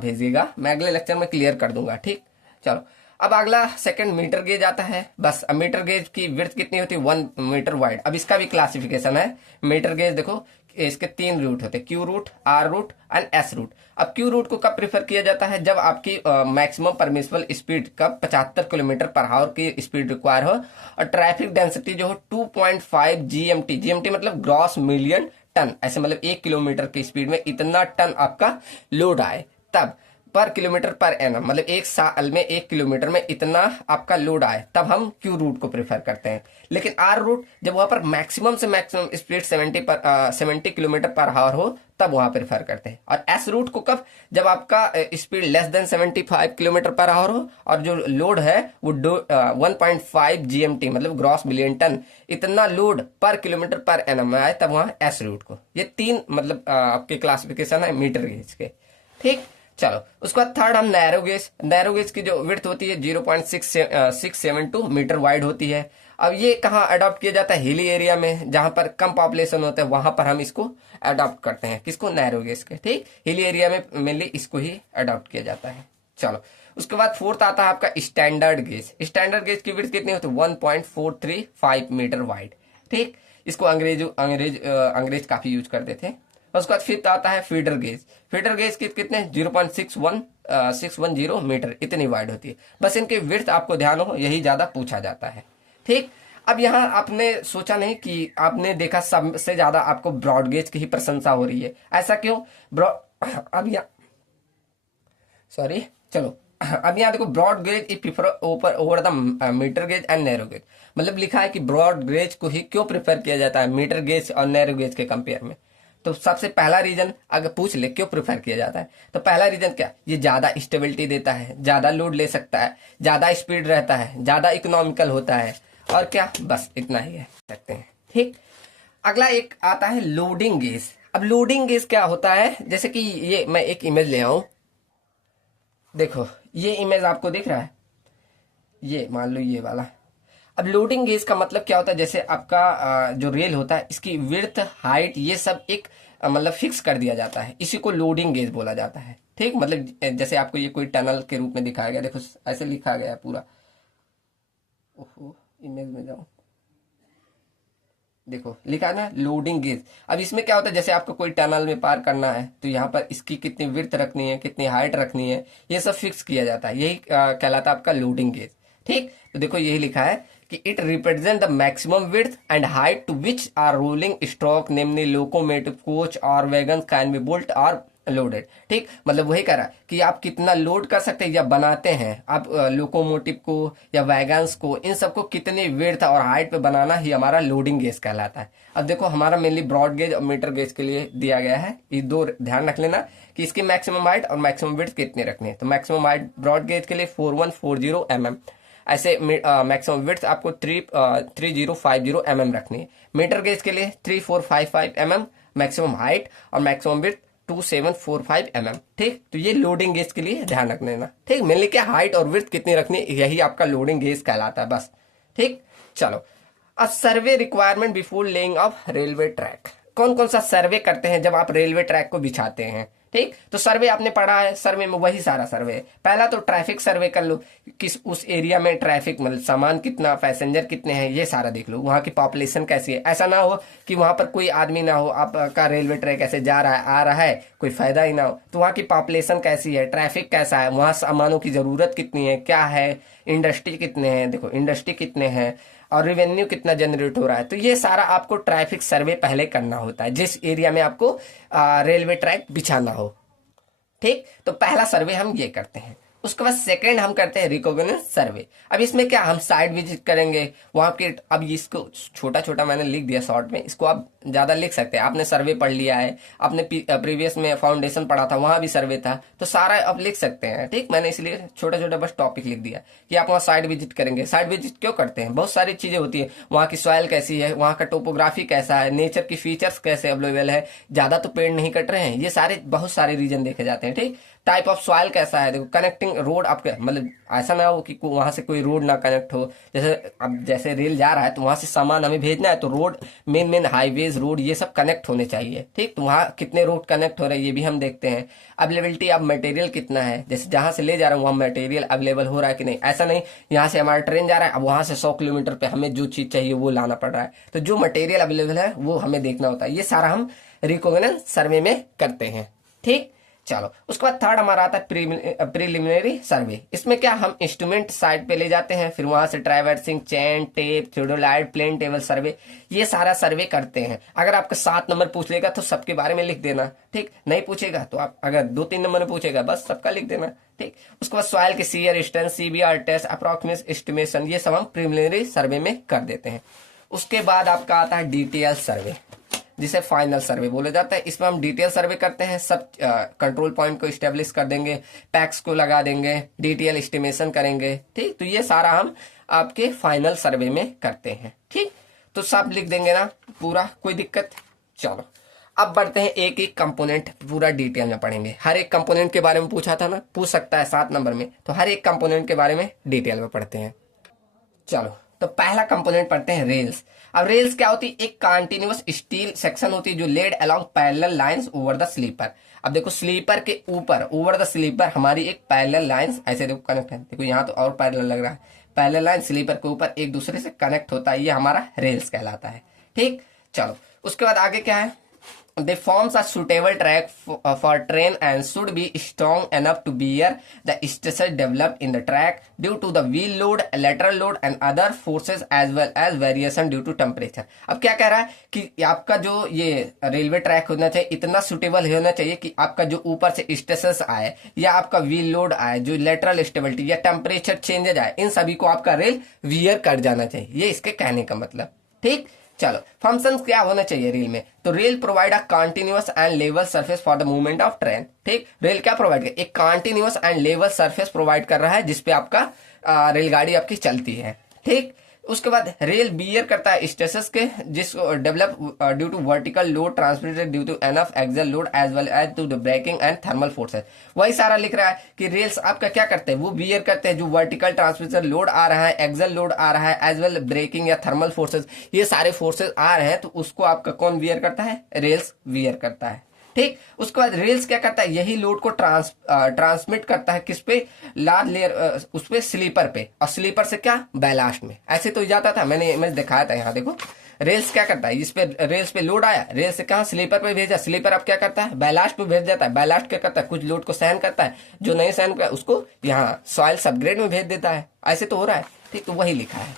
भेजिएगा, मैं अगले लेक्चर में क्लियर कर दूंगा। ठीक, चलो अब अगला सेकंड मीटर गेज आता है। बस अब मीटर गेज की विड्थ कितनी होती है, 1 मीटर वाइड। अब इसका भी क्लासिफिकेशन है। मीटर गेज देखो, इसके 3 रूट होते हैं, Q route, R route and S route. अब क्यू रूट को कब प्रेफर किया जाता है, जब आपकी मैक्सिमम परमिसिबल स्पीड कब 75 किलोमीटर पर आवर की स्पीड रिक्वायर हो, और ट्रैफिक डेंसिटी जो हो 2.5 जीएमटी, जीएमटी मतलब ग्रॉस मिलियन टन, ऐसे मतलब 1 किलोमीटर की स्पीड में इतना टन आपका लोड आए, तब पर किलोमीटर पर एनम मतलब 1 साल में 1 किलोमीटर में इतना आपका लोड आए, तब हम क्यू रूट को प्रेफर करते हैं। लेकिन आर रूट जब वहां पर मैक्सिमम से maximum speed 70 kilometre per hour हो, तब वहां प्रेफर करते हैं। और एस रूट को कब, जब आपका speed less than 75 kilometre per hour हो, और जो लोड है वो 1.5 जीएमटी मतलब ग्रॉस मिलियन टन, इतना लोड पर किलोमीटर पर एनम में आए, तब वहां एस रूट को। ये 3 मतलब आपके क्लासिफिकेशन है मीटर गेज के। ठीक, चलो उसके बाद थर्ड हम नैरो गेज। नैरो गेज की जो विड्थ होती है 0.672 मीटर वाइड होती है। अब ये कहाँ अडॉप्ट किया जाता है, हिली एरिया में, जहां पर कम पॉपुलेशन होता है, वहां पर हम इसको अडॉप्ट करते हैं। किसको, नैरो गेज के। ठीक, हिली एरिया में मेनली इसको ही अडॉप्ट किया जाता है। चलो उसके बाद फोर्थ आता है आपका स्टैंडर्ड गेज। स्टैंडर्ड गेज की विड्थ कितनी होती है, 1.435 मीटर वाइड। ठीक, इसको अंग्रेज काफी यूज करते थे। उसके बाद फिफ्थ आता है फीडर गेज। फीडर गेज की कितने 0.610 मीटर इतनी वाइड होती है। बस इनकी विड्थ आपको ध्यान हो, यही ज्यादा पूछा जाता है। ठीक, अब यहाँ आपने सोचा नहीं कि आपने देखा सबसे ज्यादा आपको ब्रॉड गेज की ही प्रशंसा हो रही है, ऐसा क्यों? अब यहाँ सॉरी, चलो अब यहाँ देखो broad gauge if prefer over the metre gauge and narrow gauge, मतलब लिखा है कि ब्रॉड गेज को ही क्यों प्रेफर किया जाता है मीटर गेज और नैरो गेज के कंपेयर में। तो सबसे पहला रीजन अगर पूछ ले क्यों प्रेफर किया जाता है, तो पहला रीजन क्या, ये ज्यादा स्टेबिलिटी देता है, ज्यादा लोड ले सकता है, ज्यादा स्पीड रहता है, ज्यादा इकोनॉमिकल होता है, और क्या, बस इतना ही है सकते हैं। ठीक, अगला एक आता है लोडिंग गेज। अब लोडिंग गेज क्या होता है, जैसे कि ये मैं एक इमेज ले आऊं, देखो ये इमेज आपको दिख रहा है, ये मान लो ये वाला। अब लोडिंग गेज का मतलब क्या होता है, जैसे आपका जो रेल होता है इसकी विड्थ हाइट ये सब एक मतलब फिक्स कर दिया जाता है, इसी को लोडिंग गेज बोला जाता है। ठीक, मतलब जैसे आपको ये कोई टनल के रूप में दिखाया गया, देखो ऐसे लिखा गया है पूरा। ओहो, इमेज में जाओ, देखो लिखा है ना लोडिंग गेज। अब इसमें क्या होता है, जैसे आपको कोई टनल में पार करना है तो यहाँ पर इसकी कितनी विड्थ रखनी है, कितनी हाइट रखनी है, ये सब फिक्स किया जाता है, यही कहलाता है आपका लोडिंग गेज। ठीक, तो देखो यही लिखा है कि it represent the maximum width and height to which are rolling stock namely locomotive coach और वैगन कैन बी बुल्ट और लोडेड। ठीक, मतलब वही कह रहा है कि आप कितना लोड कर सकते हैं या बनाते हैं आप लोकोमोटिव को या वैगन्स को, इन सबको कितनी विड्थ और हाइट पे बनाना ही हमारा लोडिंग गेज कहलाता है। अब देखो हमारा मेनली ब्रॉड गेज और मीटर गेज के लिए दिया गया है, ये दो ध्यान रख लेना कि इसकी मैक्सिमम हाइट और मैक्सिमम विड्थ कितनी रखनी है। तो मैक्सिमम हाइट ब्रॉड गेज के लिए 4140 mm, ऐसे मैक्सिमम विड्थ आपको 3050 mm रखनी है। मीटर गेज के लिए 3455 mm मैक्सिमम हाइट और मैक्सिमम विड्थ 2745 mm। ठीक, तो ये लोडिंग गेज के लिए ध्यान रख लेना। ठीक, मेनली क्या हाइट और विड्थ कितनी रखनी है, यही आपका लोडिंग गेज कहलाता है बस। ठीक, चलो a survey requirement before laying of railway track. कौन कौन सा सर्वे करते हैं जब आप रेलवे ट्रैक को बिछाते हैं। ठीक, तो सर्वे आपने पढ़ा है, सर्वे में वही सारा सर्वे है। पहला तो ट्रैफिक सर्वे कर लो, किस उस एरिया में ट्रैफिक मतलब सामान कितना, पैसेंजर कितने हैं, ये सारा देख लो, वहां की पॉपुलेशन कैसी है। ऐसा ना हो कि वहां पर कोई आदमी ना हो, आपका रेलवे ट्रैक ऐसे जा रहा है आ रहा है कोई फायदा ही ना हो, तो वहां की पॉपुलेशन कैसी है, ट्रैफिक कैसा है, वहां सामानों की जरूरत कितनी है, क्या है, इंडस्ट्री कितने हैं, देखो इंडस्ट्री कितने हैं और रेवेन्यू कितना जनरेट हो रहा है। तो ये सारा आपको ट्रैफिक सर्वे पहले करना होता है जिस एरिया में आपको रेलवे ट्रैक बिछाना हो। ठीक, तो पहला सर्वे हम ये करते हैं। उसके बाद सेकंड हम करते हैं रिकॉग्निशन सर्वे। अब इसमें क्या, हम साइट विजिट करेंगे वहां के। अब इसको छोटा छोटा मैंने लिख दिया शॉर्ट में, इसको आप ज्यादा लिख सकते हैं। आपने सर्वे पढ़ लिया है, आपने प्रीवियस में फाउंडेशन पढ़ा था, वहां भी सर्वे था, तो सारा आप लिख सकते हैं। ठीक, मैंने इसलिए छोटा छोटा बस टॉपिक लिख दिया कि आप वहाँ साइट विजिट करेंगे। साइट विजिट क्यों करते हैं, बहुत सारी चीजें होती है, वहाँ की सॉइल कैसी है, वहाँ का टोपोग्राफी कैसा है, नेचर की फीचर्स कैसे अवेलेबल है, ज्यादा तो पेड़ नहीं कट रहे हैं, ये सारे बहुत सारे रीजन देखे जाते हैं। ठीक, टाइप ऑफ सॉइल कैसा है, देखो कनेक्टिंग रोड आपके, मतलब ऐसा ना हो कि वहां से कोई रोड ना कनेक्ट हो। जैसे अब जैसे रेल जा रहा है तो वहां से सामान हमें भेजना है, तो road main main highways road ये सब कनेक्ट होने चाहिए। ठीक, तो वहां कितने रोड कनेक्ट हो रहे हैं ये भी हम देखते हैं। अवेलेबिलिटी ऑफ मटेरियल कितना है, जैसे जहां से ले जा रहे हैं वहां मटेरियल अवेलेबल हो रहा है कि नहीं। ऐसा नहीं यहाँ से हमारा ट्रेन जा रहा है, अब वहां से 100 किलोमीटर पे हमें जो चीज चाहिए वो लाना पड़ रहा है, तो जो मटेरियल अवेलेबल है वो हमें देखना होता है। ये सारा हम रिकॉग्निशन सर्वे में करते हैं। ठीक, चलो उसके बाद थर्ड हमारा आता है प्रीलिमिनरी सर्वे। इसमें क्या, हम इंस्ट्रूमेंट साइट पे ले जाते हैं, फिर वहां से traversing, chain, tape, theodolite, plane table survey, ये सारा सर्वे करते हैं। अगर आपका 7 नंबर पूछ लेगा तो सबके बारे में लिख देना। ठीक, नहीं पूछेगा तो आप अगर 2-3 नंबर में पूछेगा बस सबका लिख देना। ठीक, उसके बाद सॉइल के shear stand, CBR test, approximate estimation, ये सब हम प्रीलिमिनरी सर्वे में कर देते हैं। उसके बाद आपका आता है डिटेल सर्वे, जिसे फाइनल सर्वे बोला जाता है। इसमें हम डिटेल सर्वे करते हैं, सब कंट्रोल पॉइंट को स्टेब्लिश कर देंगे, पैक्स को लगा देंगे, डिटेल एस्टिमेशन करेंगे। ठीक, तो ये सारा हम आपके फाइनल सर्वे में करते हैं। ठीक, तो सब लिख देंगे ना पूरा, कोई दिक्कत। चलो अब बढ़ते हैं एक एक कंपोनेंट पूरा डिटेल में पढ़ेंगे। हर एक कंपोनेंट के बारे में पूछा था ना, पूछ सकता है 7 नंबर में, तो हर एक कंपोनेंट के बारे में डिटेल में पढ़ते हैं। चलो तो पहला कंपोनेंट पढ़ते हैं रेल्स। अब रेल्स क्या होती है, एक कंटिन्यूअस स्टील सेक्शन होती है जो laid along parallel lines over the sleeper. अब देखो स्लीपर के ऊपर, ओवर द स्लीपर हमारी एक पैरेलल लाइंस ऐसे देखो कनेक्ट है, देखो यहाँ तो और पैरेलल लग रहा है, पैरेलल लाइन स्लीपर के ऊपर एक दूसरे से कनेक्ट होता है, ये हमारा रेल्स कहलाता है। ठीक, चलो उसके बाद आगे क्या है, They forms a suitable track for train and should be strong enough to bear the stresses developed in the track due to the wheel load, lateral load and other forces as well as variation due to temperature. अब क्या कह रहा है कि आपका जो ये रेलवे ट्रैक होना चाहिए इतना सुटेबल होना चाहिए कि आपका जो ऊपर से स्ट्रेसेस आए या आपका व्हील लोड आए, जो लेटरल स्टेबिलिटी या टेम्परेचर चेंजेज आए, इन सभी को आपका रेल वियर कर जाना चाहिए। ये इसके कहने का मतलब। ठीक, चलो फंक्शन क्या होना चाहिए रेल में, तो rail provide a continuous and level surface for the movement of train. ठीक, रेल क्या प्रोवाइड कर, एक continuous and level surface provide कर रहा है जिसपे आपका रेलगाड़ी आपकी चलती है। ठीक, उसके बाद रेल बियर करता है स्ट्रेसेस के जिसको develop due to vertical load transmitted due to enough axle load as well as to the braking and thermal forces. वही सारा लिख रहा है कि रेल्स आपका क्या करते हैं, वो बियर करते हैं जो वर्टिकल ट्रांसमिशन लोड आ रहा है, एक्सल लोड आ रहा है, एज वेल ब्रेकिंग या थर्मल फोर्सेस, ये सारे फोर्सेस आ रहे हैं तो उसको आपका कौन बियर करता है, रेल्स बियर करता है। ठीक, उसके बाद रेल्स क्या करता है, यही लोड को ट्रांसमिट करता है किस पे, लार्ज लेयर उस पे स्लीपर पे, और स्लीपर से क्या बैलास्ट में। ऐसे तो जाता था, मैंने इमेज दिखाया था, यहाँ देखो रेल्स क्या करता है, इस पे रेल्स पे लोड आया, रेल से कहा स्लीपर पे भेजा, स्लीपर अब क्या करता है, बैलास्ट पे भेज देता है, बैलास्ट क्या करता है, कुछ लोड को सहन करता है, जो नहीं सहन करता उसको यहाँ सॉइल सबग्रेड में भेज देता है। ऐसे तो हो रहा है। ठीक, तो वही लिखा है।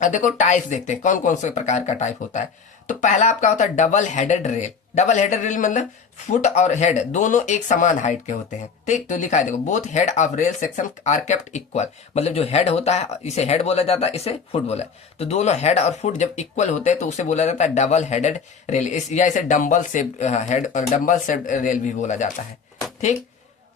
अब देखो टाइप्स देखते हैं कौन कौन से प्रकार का टाइप होता है। तो पहला आपका होता है double headed rail. Double headed rail मतलब फुट और हेड दोनों एक समान हाइट के होते हैं। ठीक, तो लिखा है देखो, both head of rail section are kept equal, मतलब जो हेड होता है इसे हेड बोला जाता है, इसे फुट बोला है। तो दोनों हेड और फुट जब इक्वल होते हैं तो उसे बोला जाता है डबल हेडेड रेल, या इसे dumbbell shape head dumbbell shape rail भी बोला जाता है। ठीक,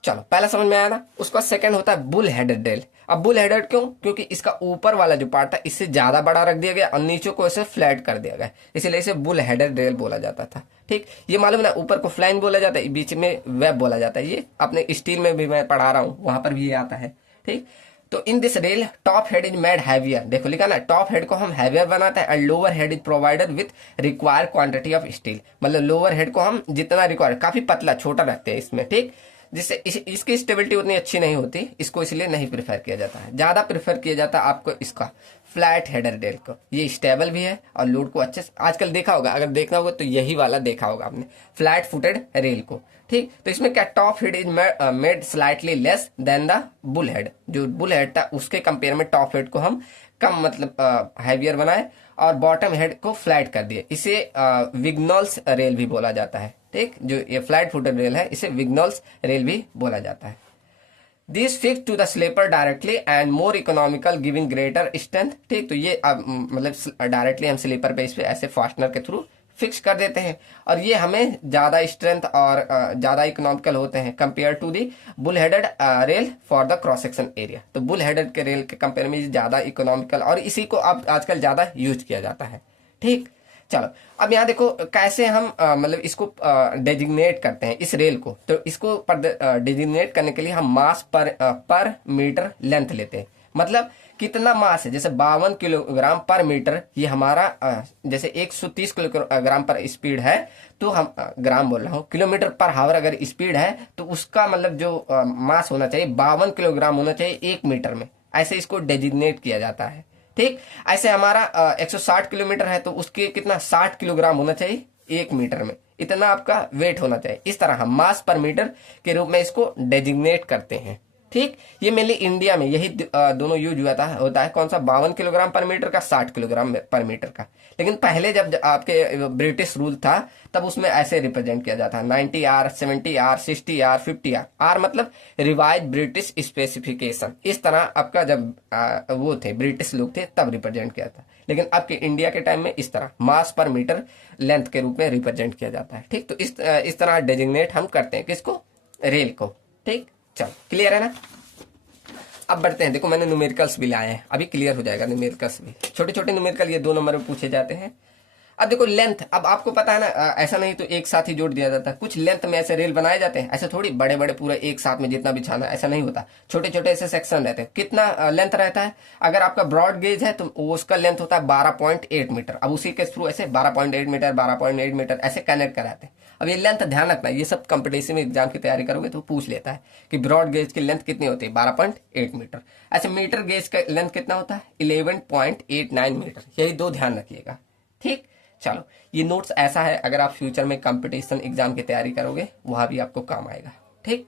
चलो पहला समझ में आया ना। उसका सेकंड होता है बुल हेडेड रेल। अब बुल हेडेड क्यों, क्योंकि इसका ऊपर वाला जो पार्ट था इससे ज्यादा बड़ा रख दिया गया और नीचे को इसे फ्लैट कर दिया गया, इसलिए इसे बुल हेडेड रेल बोला जाता था। ठीक, ये मालूम ना, ऊपर को फ्लैंज बोला जाता है, बीच में वेब बोला जाता है। ये अपने स्टील में भी मैं पढ़ा रहा हूँ, वहां पर भी ये आता है। ठीक, तो in this rail top head is made heavier, देखो लिखा ना, टॉप हेड को हम हैवियर बनाते हैं and lower head is provided with required quantity of steel, मतलब लोअर हेड को हम जितना रिक्वायर्ड, काफी पतला छोटा रखते हैं इसमें। ठीक, जिससे इसकी स्टेबिलिटी उतनी अच्छी नहीं होती, इसको इसलिए नहीं प्रेफर किया जाता है। ज्यादा प्रेफर किया जाता है आपको इसका फ्लैट हेडर रेल को, ये स्टेबल भी है और लोड को अच्छे से, आजकल देखा होगा, अगर देखना होगा तो यही वाला देखा होगा आपने, फ्लैट फुटेड रेल को। ठीक, तो इसमें क्या, top head is made slightly less than the bull head, जो बुल हेड था उसके कंपेयर में टॉप हेड को हम कम मतलब हैवियर बनाए और बॉटम हेड को फ्लैट कर दिए, इसे विग्नॉल्स रेल भी बोला जाता है। ठीक, जो ये फ्लैट फुटेड रेल है इसे विग्नॉल्स रेल भी बोला जाता है। This fix to the sleeper directly and more economical giving greater strength. ठीक, तो ये मतलब डायरेक्टली हम स्लीपर पे इस पे ऐसे फास्टनर के थ्रू फिक्स कर देते हैं और ये हमें ज्यादा स्ट्रेंथ और ज्यादा इकोनॉमिकल होते हैं compare to the bull headed rail for the cross section area. तो बुल हेडेड के रेल के कंपेयर में ज्यादा इकोनॉमिकल और इसी को अब आजकल ज्यादा यूज किया जाता है। ठीक, चलो अब यहाँ देखो कैसे हम मतलब इसको डेजिग्नेट करते हैं इस रेल को। तो इसको डेजिग्नेट करने के लिए हम मास पर मीटर लेंथ लेते हैं, मतलब कितना मास है, जैसे 52 किलोग्राम पर मीटर, ये हमारा जैसे 130 किलोग्राम पर स्पीड है तो हम ग्राम बोल रहा हूँ, किलोमीटर पर हावर अगर स्पीड है तो उसका मतलब जो मास होना चाहिए 52 किलोग्राम होना चाहिए 1 मीटर में, ऐसे इसको डेजिग्नेट किया जाता है। ठीक, ऐसे हमारा 160 किलोमीटर है तो उसके कितना 60 किलोग्राम होना चाहिए 1 मीटर में, इतना आपका वेट होना चाहिए। इस तरह हम मास पर मीटर के रूप में इसको डेजिग्नेट करते हैं। ठीक, ये मेनली इंडिया में यही दोनों यूज होता है कौन सा, 52 किलोग्राम पर मीटर का, 60 किलोग्राम पर मीटर का। लेकिन पहले जब आपके ब्रिटिश रूल था तब उसमें ऐसे रिप्रेजेंट किया जाता है 90R, 70R, 60R, 50R। Are मतलब रिवाइज ब्रिटिश स्पेसिफिकेशन, इस तरह आपका जब वो थे ब्रिटिश लोग थे तब रिप्रेजेंट किया था। लेकिन आपके इंडिया के टाइम में इस तरह मास पर मीटर लेंथ के रूप में रिप्रेजेंट किया जाता है। ठीक, तो इस तरह डेजिग्नेट हम करते हैं किसको, रेल को। ठीक, चलो क्लियर है ना। अब बढ़ते हैं, देखो मैंने न्यूमेरिकल्स भी लाए हैं, अभी क्लियर हो जाएगा न्यूमेरिकल्स भी, छोटे छोटे न्यूमेरिकल ये 2 नंबर में पूछे जाते हैं। अब देखो लेंथ, अब आपको पता है ना ऐसा नहीं तो एक साथ ही जोड़ दिया जाता है, कुछ लेंथ में ऐसे रेल बनाए जाते हैं, ऐसे थोड़ी बड़े बड़े पूरा एक साथ में जितना बिछाना ऐसा नहीं होता, छोटे छोटे ऐसे सेक्शन रहते हैं। कितना लेंथ रहता है, अगर आपका ब्रॉड गेज है तो उसका लेंथ होता है 12.8 मीटर। अब उसी के थ्रू ऐसे 12.8 मीटर 12.8 मीटर ऐसे कनेक्ट कराते हैं। अब ये लेंथ ध्यान रखना, ये सब कंपटीशन एग्जाम की तैयारी करोगे तो पूछ लेता है कि ब्रॉड गेज की लेंथ कितनी होती है, 12.8 मीटर। ऐसे मीटर गेज का लेंथ कितना होता है, 11.89 मीटर। यही 2 ध्यान रखिएगा। ठीक, चलो, ये नोट्स ऐसा है, अगर आप फ्यूचर में कंपटीशन एग्जाम की तैयारी करोगे वहां भी आपको काम आएगा। ठीक,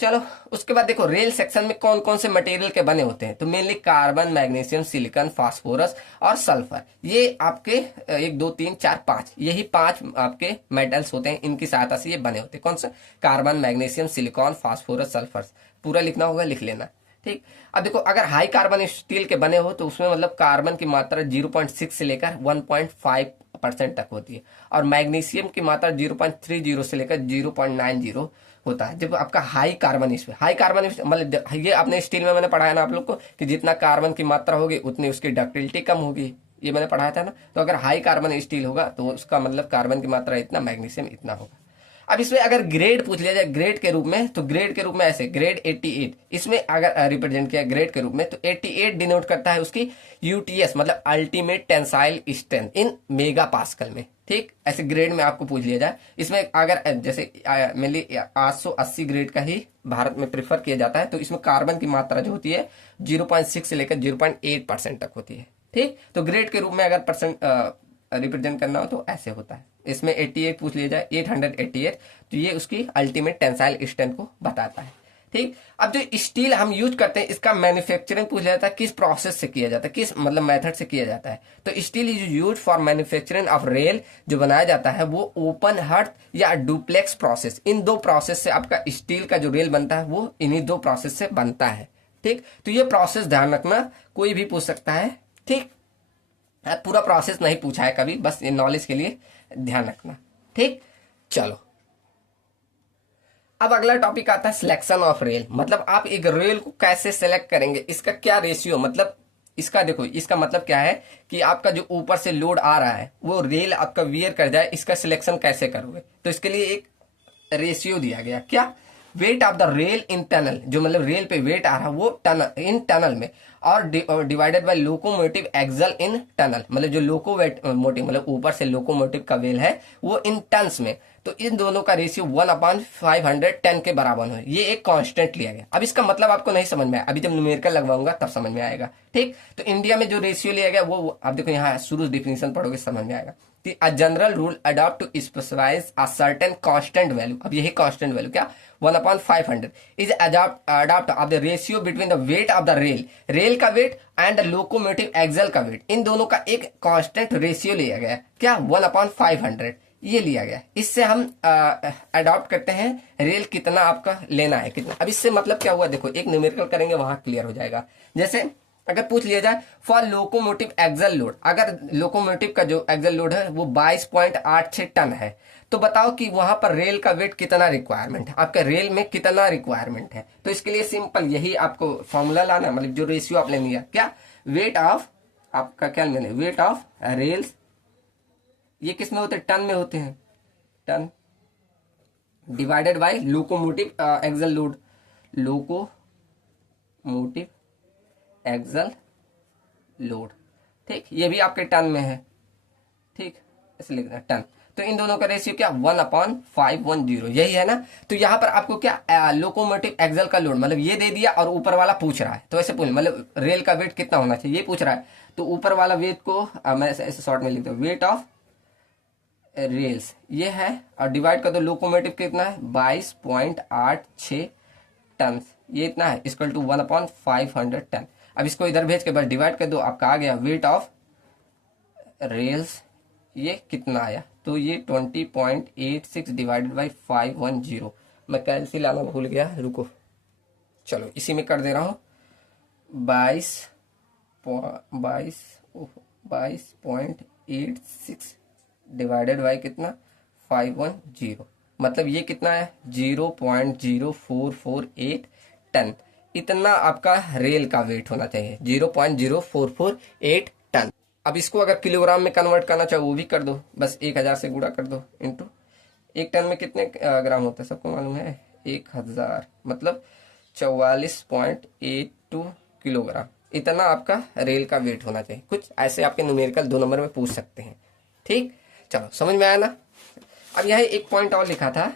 चलो उसके बाद देखो रेल सेक्शन में कौन कौन से मटेरियल के बने होते हैं, तो mainly carbon, magnesium, silicon, phosphorus और सल्फर। ये आपके 1 2 3 4 5 यही 5 आपके मेटल्स होते हैं, इनकी सहायता से ये बने होते हैं। कौन से? Carbon, magnesium, silicon, phosphorus, sulphur. पूरा लिखना होगा, लिख लेना। ठीक, अब देखो अगर हाई कार्बन स्टील के बने हो तो उसमें मतलब कार्बन की मात्रा 0.6 से लेकर 1.5% तक होती है, और मैग्नीशियम की मात्रा 0.30 से लेकर 0.90 होता है। जब आपका हाई कार्बन इसमें, हाई कार्बन मतलब ये आपने स्टील में मैंने पढ़ाया ना आप लोग को कि जितना कार्बन की मात्रा होगी उतनी उसकी डक्टिलिटी कम होगी, ये मैंने पढ़ाया था ना। तो अगर हाई कार्बन स्टील होगा तो उसका मतलब कार्बन की मात्रा इतना, मैग्नीशियम इतना होगा। अब इसमें अगर ग्रेड पूछ लिया जाए ग्रेड के रूप में, तो ग्रेड के रूप में ऐसे ग्रेड 88 इसमें अगर रिप्रेजेंट किया ग्रेड के रूप में, तो 88 डिनोट करता है उसकी यूटीएस मतलब ultimate tensile strength in mega pascal में। ठीक, ऐसे ग्रेड में आपको पूछ लिया जाए। इसमें अगर जैसे मेनली 880 ग्रेड का ही भारत में प्रेफर किया जाता है, तो इसमें कार्बन की मात्रा जो होती है 0.6 से लेकर 0.8% तक होती है। ठीक, तो ग्रेड के रूप में अगर परसेंट रिप्रेजेंट करना हो तो ऐसे होता है। इसमें 88 पूछ लिया जाए, 888, तो ये उसकी अल्टीमेट टेंसाइल स्ट्रेंथ को बताता है। ठीक, अब जो स्टील हम यूज करते हैं इसका मैन्युफैक्चरिंग पूछ लिया जाता है, किस प्रोसेस से किया जाता है, किस मतलब मेथड से किया जाता है। तो steel is use for manufacturing of rail, जो बनाया जाता है वो ओपन हर्थ या डुप्लेक्स प्रोसेस, इन 2 प्रोसेस से आपका स्टील का जो रेल बनता है वो इन्हीं 2 प्रोसेस से बनता है। ठीक, तो ये प्रोसेस ध्यान रखना, कोई भी पूछ सकता है। ठीक, पूरा प्रोसेस नहीं पूछा है कभी, बस ये नॉलेज के लिए ध्यान रखना। ठीक, चलो अब अगला टॉपिक आता है सिलेक्शन ऑफ रेल, मतलब आप एक रेल को कैसे सेलेक्ट करेंगे, इसका क्या रेशियो, मतलब इसका देखो, इसका मतलब क्या है कि आपका जो ऊपर से लोड आ रहा है वो रेल आपका वियर कर जाए, इसका सिलेक्शन कैसे करोगे। तो इसके लिए एक रेशियो दिया गया, क्या? Weight of the rail in tunnel, जो मतलब रेल पे वेट आ रहा है वो टनल इन टनल में, और divided by locomotive axle in tunnel, मतलब जो लोकोमोटिव मतलब ऊपर से लोकोमोटिव का वेल है वो इन टन्स में, तो इन दोनों का रेशियो 1/510 के बराबर है। ये एक कांस्टेंट लिया गया। अब इसका मतलब आपको नहीं समझ में आया, अभी जब न्यूमेरिकल लगवाऊंगा तब समझ में आएगा। ठीक, तो इंडिया में जो रेशियो लिया गया वो आप देखो यहाँ शुरू डिफिनेशन पढ़ोगे समझ में आएगा। A general rule adopt to specify a certain constant value, अब यही constant value क्या 1/500 is adopt of the ratio between the weight of the rail का वेट एंड लोकोमोटिव एक्सल का वेट, इन दोनों का एक कांस्टेंट रेशियो लिया गया, क्या 1/500 ये लिया गया। इससे हम अडॉप्ट करते हैं रेल कितना आपका लेना है कितना। अब इससे मतलब क्या हुआ, देखो एक न्यूमेरिकल करेंगे वहां क्लियर हो जाएगा। जैसे अगर पूछ लिया जाए फॉर लोकोमोटिव एक्सल लोड, अगर लोकोमोटिव का जो एक्सल लोड है वो 22.86 टन है, तो बताओ कि वहां पर रेल का वेट कितना रिक्वायरमेंट है, आपके रेल में कितना रिक्वायरमेंट है। तो इसके लिए सिंपल यही आपको फॉर्मूला लाना है, मतलब जो रेशियो आपने लिया क्या, वेट ऑफ आपका क्या लेना है, वेट ऑफ रेल्स, ये किस में होते हैं, टन में होते हैं, ton divided by locomotive axle load, locomotive axle load. ठीक, ये भी आपके टन में है। ठीक, ऐसे लिखना टन, तो इन दोनों का रेशियो क्या 1/510 यही है ना। तो यहां पर आपको क्या लोकोमोटिव एक्सल का लोड मतलब ये दे दिया और ऊपर वाला पूछ रहा है, तो ऐसे पूछ मतलब रेल का वेट कितना होना चाहिए ये पूछ रहा है, तो ऊपर वाला वेट को मैं ऐसे शॉर्ट में लिखता हूँ, वेट ऑफ रेल्स ये है, और डिवाइड कर दो लोकोमोटिव कितना है 22.86 टन, ये इतना है इक्वल टू 1/500 टन। अब इसको इधर भेज के बस डिवाइड कर दो, आपका आ गया वेट ऑफ रेल्स, ये कितना आया, तो ये 20.86 डिवाइडेड बाई 510। मैं कैंसिल लाना भूल गया, रुको चलो इसी में कर दे रहा हूँ, 22.86 डिवाइडेड बाई कितना 510, मतलब ये कितना है 0.0448 टन, इतना आपका रेल का वेट होना चाहिए 0.0448 टन। अब इसको अगर किलोग्राम में कन्वर्ट करना चाहो वो भी कर दो, बस 1000 से गुणा कर दो इंटू, एक टन में कितने ग्राम होता है सबको मालूम है, 1000 मतलब 44.82 किलोग्राम, इतना आपका रेल का वेट होना चाहिए। कुछ ऐसे आपके न्यूमेरिकल 2 नंबर में पूछ सकते हैं। ठीक, चलो समझ में आया ना। अब यहाँ एक पॉइंट और लिखा था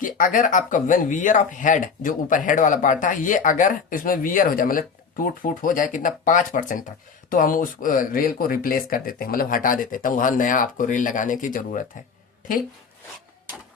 कि अगर आपका व्हेन वियर ऑफ हेड, जो ऊपर हेड वाला पार्ट था, ये अगर इसमें वियर हो जाए मतलब टूट फूट हो जाए कितना 5% तक, तो हम उस रेल को रिप्लेस कर देते हैं, मतलब हटा देते हैं, तब वहाँ नया आपको रेल लगाने की ज़रूरत है। ठीक,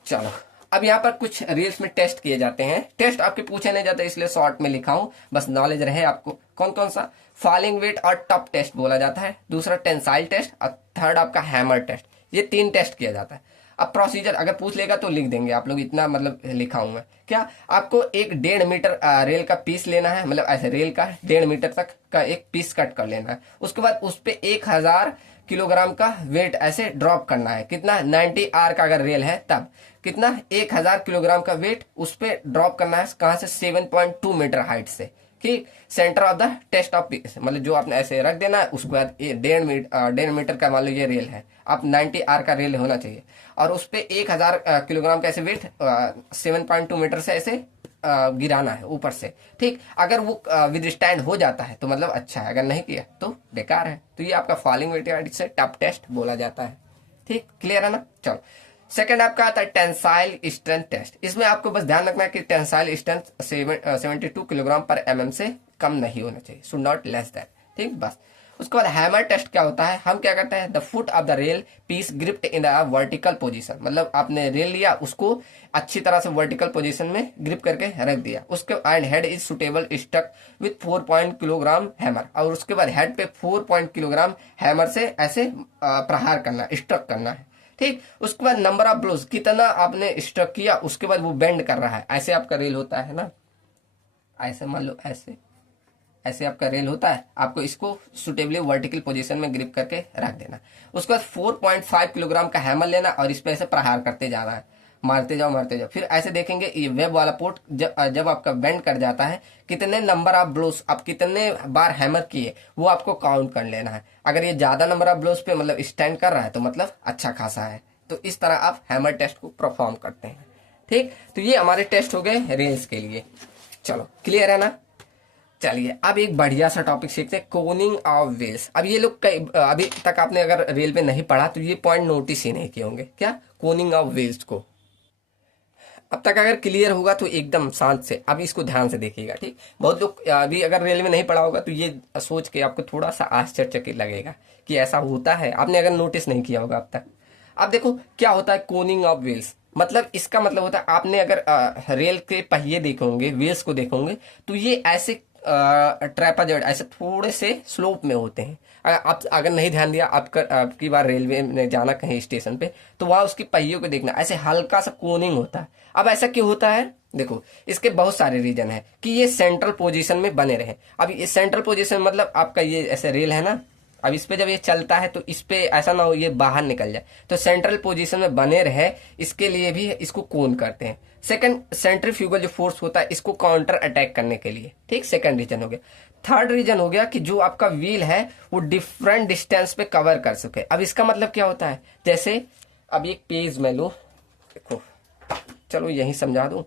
चलो अब यहाँ पर कुछ रील्स में टेस्ट किए जाते हैं। टेस्ट आपके पूछे नहीं जाते इसलिए शॉर्ट में लिखा हूँ, बस नॉलेज रहे आपको। कौन कौन सा? फॉलिंग वेट और टॉप टेस्ट बोला जाता है, दूसरा टेंसाइल टेस्ट और थर्ड आपका हैमर टेस्ट। ये 3 टेस्ट किया जाता है। अब प्रोसीजर अगर पूछ लेगा तो लिख देंगे आप लोग, इतना मतलब लिखा हूँ मैं। क्या आपको एक 1.5 मीटर रेल का पीस लेना है, मतलब ऐसे रेल का 1.5 मीटर तक का एक पीस कट कर लेना है। उसके बाद उस पर 1000 किलोग्राम का वेट ऐसे ड्रॉप करना है। कितना? 90 आर का अगर रेल है तब कितना? 1000 किलोग्राम का वेट उस पर ड्रॉप करना है। कहाँ से? 7.2 मीटर हाइट से। ठीक, centre of the test of piece, मतलब जो आपने ऐसे रख देना है, उसके बाद 1.5 मीटर का मान लो ये रेल है, आप 90 आर का रेल होना चाहिए, और उस पर 1000 किलोग्राम का ऐसे वेट 7.2 मीटर से ऐसे गिराना है ऊपर से। ठीक, अगर वो विदस्टैंड हो जाता है तो मतलब अच्छा है, अगर नहीं किया तो बेकार है। तो ये आपका फॉलिंग वेट से टफ टेस्ट बोला जाता है। ठीक, क्लियर है ना? चलो, सेकंड आपका आता है टेंसाइल स्ट्रेंथ टेस्ट। इसमें आपको बस ध्यान रखना है कि टेंसाइल स्ट्रेंथ 72 किलोग्राम पर mm से कम नहीं होना चाहिए, शुड नॉट लेस दैट। ठीक, बस। उसके बाद हैमर टेस्ट क्या होता है? हम क्या करते हैं, the foot of the rail piece gripped in the vertical position, मतलब आपने रेल लिया, उसको अच्छी तरह से वर्टिकल पोजीशन में ग्रिप करके रख दिया। उसके end head is suitable stuck with 4 kilogram hammer, और उसके बाद हेड पे 4 किलोग्राम हैमर से ऐसे प्रहार करना, स्ट्रक करना है। ठीक, उसके बाद नंबर ऑफ ब्लोज, कितना आपने स्ट्रक किया, उसके बाद वो बेंड कर रहा है। ऐसे आपका रेल होता है ना, ऐसे मान लो, ऐसे ऐसे आपका रेल होता है, आपको इसको सुटेबली वर्टिकल पोजीशन में ग्रिप करके रख देना। उसके बाद 4.5 किलोग्राम का हैमर लेना और इस पे ऐसे प्रहार करते जाना है, मारते जाओ मारते जाओ। फिर ऐसे देखेंगे ये वेब वाला पोर्ट जब आपका बेंड कर जाता है, कितने नंबर ऑफ ब्लोस, आप कितने बार हैमर किए वो आपको काउंट कर लेना है। अगर ये ज्यादा नंबर ऑफ ब्लोस पे मतलब स्टैंड कर रहा है तो मतलब अच्छा खासा है। तो इस तरह आप हैमर टेस्ट को परफॉर्म करते हैं। ठीक, तो ये हमारे टेस्ट हो गए रेल्स के लिए। चलो, क्लियर है ना? चलिए अब एक बढ़िया सा टॉपिक सीखते हैं, कोनिंग ऑफ व्हील्स। अब ये लोग अभी तक आपने अगर रेल में नहीं पढ़ा तो ये पॉइंट नोटिस ही नहीं किए होंगे। क्या? कोनिंग ऑफ व्हील्स को अब तक अगर क्लियर होगा तो एकदम शांत से अब इसको ध्यान से देखिएगा। ठीक, बहुत लोग अभी अगर रेल में नहीं पढ़ा होगा तो ये सोच के आपको थोड़ा सा आश्चर्यचकित लगेगा कि ऐसा होता है, आपने अगर नोटिस नहीं किया होगा अब तक। अब देखो क्या होता है कोनिंग ऑफ व्हील्स, मतलब इसका मतलब होता है आपने अगर रेल के पहिए देखे होंगे, व्हील्स को देखे होंगे, तो ये ऐसे ट्रेपेजॉइड ऐसे थोड़े से स्लोप में होते हैं। आप अगर नहीं ध्यान दिया, आपकी बार रेलवे में जाना कहीं स्टेशन पे, तो वहां उसकी पहियों को देखना, ऐसे हल्का सा कोनिंग होता है। अब ऐसा क्यों होता है? देखो, इसके बहुत सारे रीजन है कि ये सेंट्रल पोजीशन में बने रहे। अब ये सेंट्रल पोजीशन मतलब आपका ये ऐसे रेल है ना, अब इस पे जब ये चलता है तो इस पे ऐसा ना हो ये बाहर निकल जाए, तो सेंट्रल पोजीशन में बने रहे, इसके लिए भी इसको कोन करते हैं। सेकंड, सेंट्रीफ्यूगल जो फोर्स होता है इसको काउंटर अटैक करने के लिए। ठीक, सेकंड रीजन हो गया। थर्ड रीजन हो गया कि जो आपका व्हील है वो डिफरेंट डिस्टेंस पे कवर कर सके। अब इसका मतलब क्या होता है, जैसे अब एक पेज में लो, देखो, चलो यही समझा दूं।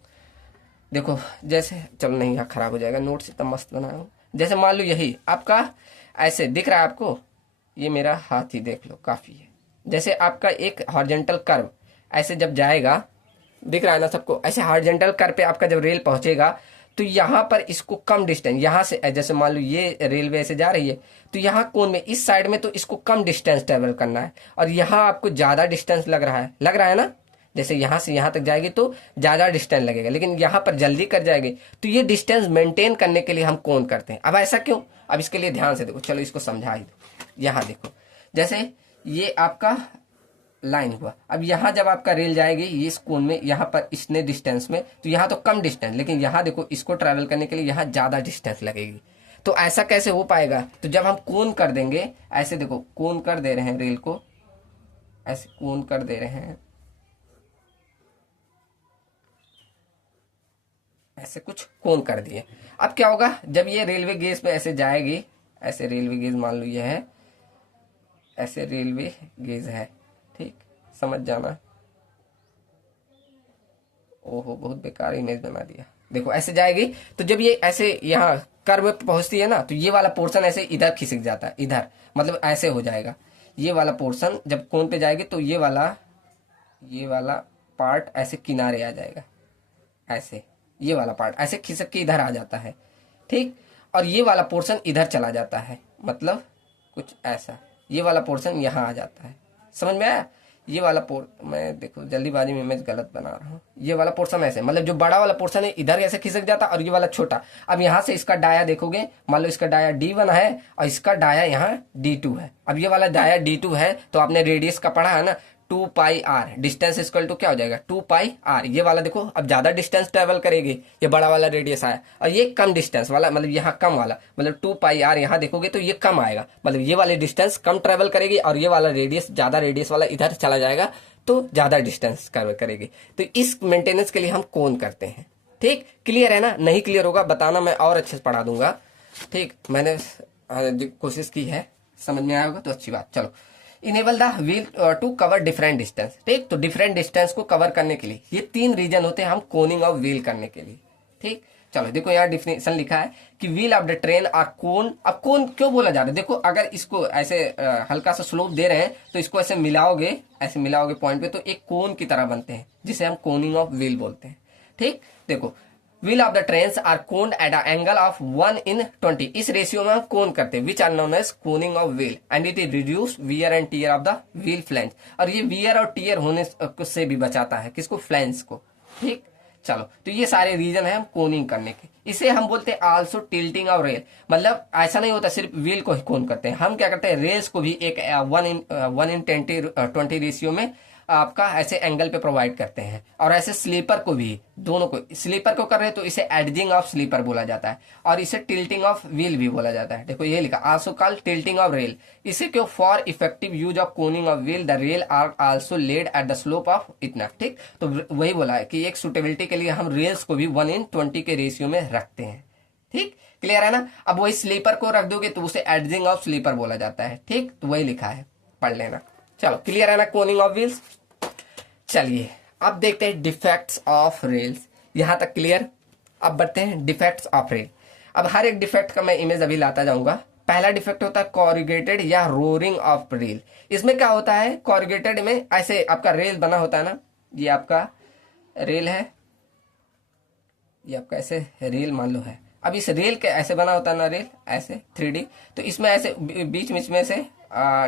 देखो जैसे, चलो नहीं यहाँ खराब हो जाएगा, नोट्स इतना मस्त बनाया हूँ। जैसे मान लो यही आपका ऐसे दिख रहा है आपको, ये मेरा हाथ ही देख लो, काफी है। जैसे आपका एक हॉरिजॉन्टल कर्व ऐसे जब जाएगा, दिख रहा है ना सबको, ऐसे हॉरिजॉन्टल कर्व पे आपका जब रेल पहुंचेगा तो यहाँ पर इसको कम डिस्टेंस, यहाँ से जैसे मान लो ये रेलवे से जा रही है तो यहाँ कोन में इस साइड में तो इसको कम डिस्टेंस ट्रेवल करना है, और यहाँ आपको ज्यादा डिस्टेंस लग रहा है ना। जैसे यहाँ से यहाँ तक जाएगी तो ज्यादा डिस्टेंस लगेगा, लेकिन यहाँ पर जल्दी कर जाएगी, तो ये डिस्टेंस मेंटेन करने के लिए हम कोन करते हैं। अब ऐसा क्यों? अब इसके लिए ध्यान से देखो, चलो इसको समझा ही दो। यहाँ देखो, जैसे ये आपका लाइन हुआ, अब यहाँ जब आपका रेल जाएगी ये इस कोन में, यहाँ पर इतने डिस्टेंस में, तो यहाँ तो कम डिस्टेंस, लेकिन यहाँ देखो इसको ट्रैवल करने के लिए यहाँ ज्यादा डिस्टेंस लगेगी। तो ऐसा कैसे हो पाएगा? तो जब हम कोन कर देंगे, ऐसे देखो कोन कर दे रहे हैं रेल को, ऐसे कोन कर दे रहे हैं, ऐसे कुछ कोन कर दिए। अब क्या होगा, जब ये रेलवे गेज पे ऐसे जाएगी, ऐसे रेलवे गेज मान लो ये है, ऐसे रेलवे गेज है, ठीक, समझ जाना। ओहो, बहुत बेकार इमेज बना दिया। देखो ऐसे जाएगी, तो जब ये ऐसे यहाँ कर्व पे पहुंचती है ना, तो ये वाला पोर्शन ऐसे इधर खिसक जाता है, इधर मतलब ऐसे हो जाएगा। ये वाला पोर्शन जब कोन पे जाएगी तो ये वाला पार्ट ऐसे किनारे आ जाएगा, ऐसे ये वाला पार्ट ऐसे खिसक के इधर आ जाता है। ठीक, और ये वाला पोर्शन इधर चला जाता है, मतलब कुछ ऐसा, ये वाला पोर्शन यहाँ आ जाता है। समझ में आया? ये वाला मैं देखो जल्दीबाजी में इमेज गलत बना रहा हूँ। ये वाला पोर्शन ऐसे, मतलब जो बड़ा वाला पोर्शन है इधर ऐसे खिसक जाता और ये वाला छोटा। अब यहाँ से इसका डाया देखोगे, मान लो इसका डाया D1 है और इसका डाया यहाँ D2 है। अब ये वाला डाया D2 है तो आपने रेडियस का पढ़ा है ना, 2πr, डिस्टेंस इक्वल टू क्या हो जाएगा 2πr। ये वाला देखो अब ज्यादा डिस्टेंस ट्रेवल करेगी, ये बड़ा वाला रेडियस आया, और ये कम डिस्टेंस वाला, मतलब यहाँ कम वाला, मतलब 2πr यहाँ देखोगे तो ये कम आएगा, मतलब ये वाली डिस्टेंस कम ट्रेवल करेगी और ये वाला रेडियस, ज्यादा रेडियस वाला इधर चला जाएगा तो ज्यादा डिस्टेंस कवर करेगी। तो इस मेंटेनेंस के लिए हम कोन करते हैं। ठीक, क्लियर है ना? नहीं क्लियर होगा बताना, मैं और अच्छे से पढ़ा दूंगा। ठीक, मैंने कोशिश की है, समझ में आया होगा तो अच्छी बात। चलो, enable the wheel to cover different distance. ठीक, तो डिफरेंट डिस्टेंस को कवर करने के लिए ये 3 रीजन होते हैं हम कोनिंग ऑफ व्हील करने के लिए। ठीक, चलो देखो यहाँ डिफिनेशन लिखा है कि wheel of the train are cone. अब कोन क्यों बोला जा रहा है? देखो अगर इसको ऐसे हल्का सा स्लोप दे रहे हैं तो इसको ऐसे मिलाओगे, ऐसे मिलाओगे पॉइंट पे, तो एक कोन की तरह बनते हैं, जिसे हम कोनिंग ऑफ व्हील बोलते हैं। ठीक, देखो wheel of the trains are coned at a angle of 1:20। इस रेशियो में हम कोन करते हैं, which are known as coning of wheel, and it is reduce wear and tear of the wheel flange. और ये वियर और टियर होने से भी बचाता है, किसको? फ्लैंज को। ठीक, चलो तो ये सारे रीजन है हम कोनिंग करने के। इसे हम बोलते हैं आल्सो टिल्टिंग ऑफ रेल। मतलब ऐसा नहीं होता सिर्फ व्हील को ही कोन करते हैं, हम क्या करते हैं रेल्स को भी एक 1:20 रेशियो में आपका ऐसे एंगल पे प्रोवाइड करते हैं, और ऐसे स्लीपर को भी, दोनों को, स्लीपर को कर रहे हैं तो इसे एडजिंग ऑफ स्लीपर बोला जाता है, और इसे टिल्टिंग ऑफ व्हील भी बोला जाता है। देखो ये लिखा also called tilting of rail. इसे क्यों? For effective use of coning of wheel the rail are also laid at the slope of इतना। ठीक, तो वही बोला है कि एक सुटेबिलिटी के लिए हम रेल्स को भी 1:20 के रेशियो में रखते हैं। ठीक, क्लियर है ना? अब वही स्लीपर को रख दोगे तो उसे एडजिंग ऑफ स्लीपर बोला जाता है। ठीक, तो वही लिखा है, पढ़ लेना। चलो, क्लियर है ना कोनिंग ऑफ व्हील्स? चलिए अब देखते हैं डिफेक्ट्स ऑफ रेल्स। यहां तक क्लियर? अब बढ़ते हैं डिफेक्ट्स ऑफ रेल। अब हर एक डिफेक्ट का मैं इमेज अभी लाता जाऊंगा। पहला डिफेक्ट होता है कॉरुगेटेड या रोरिंग ऑफ रेल। इसमें क्या होता है? कॉरुगेटेड में ऐसे आपका रेल बना होता है ना, ये आपका रेल है, ये आपका ऐसे रेल मान लो है। अब इस रेल के ऐसे बना होता है ना रेल, ऐसे 3D, तो इसमें ऐसे बीच बीच में से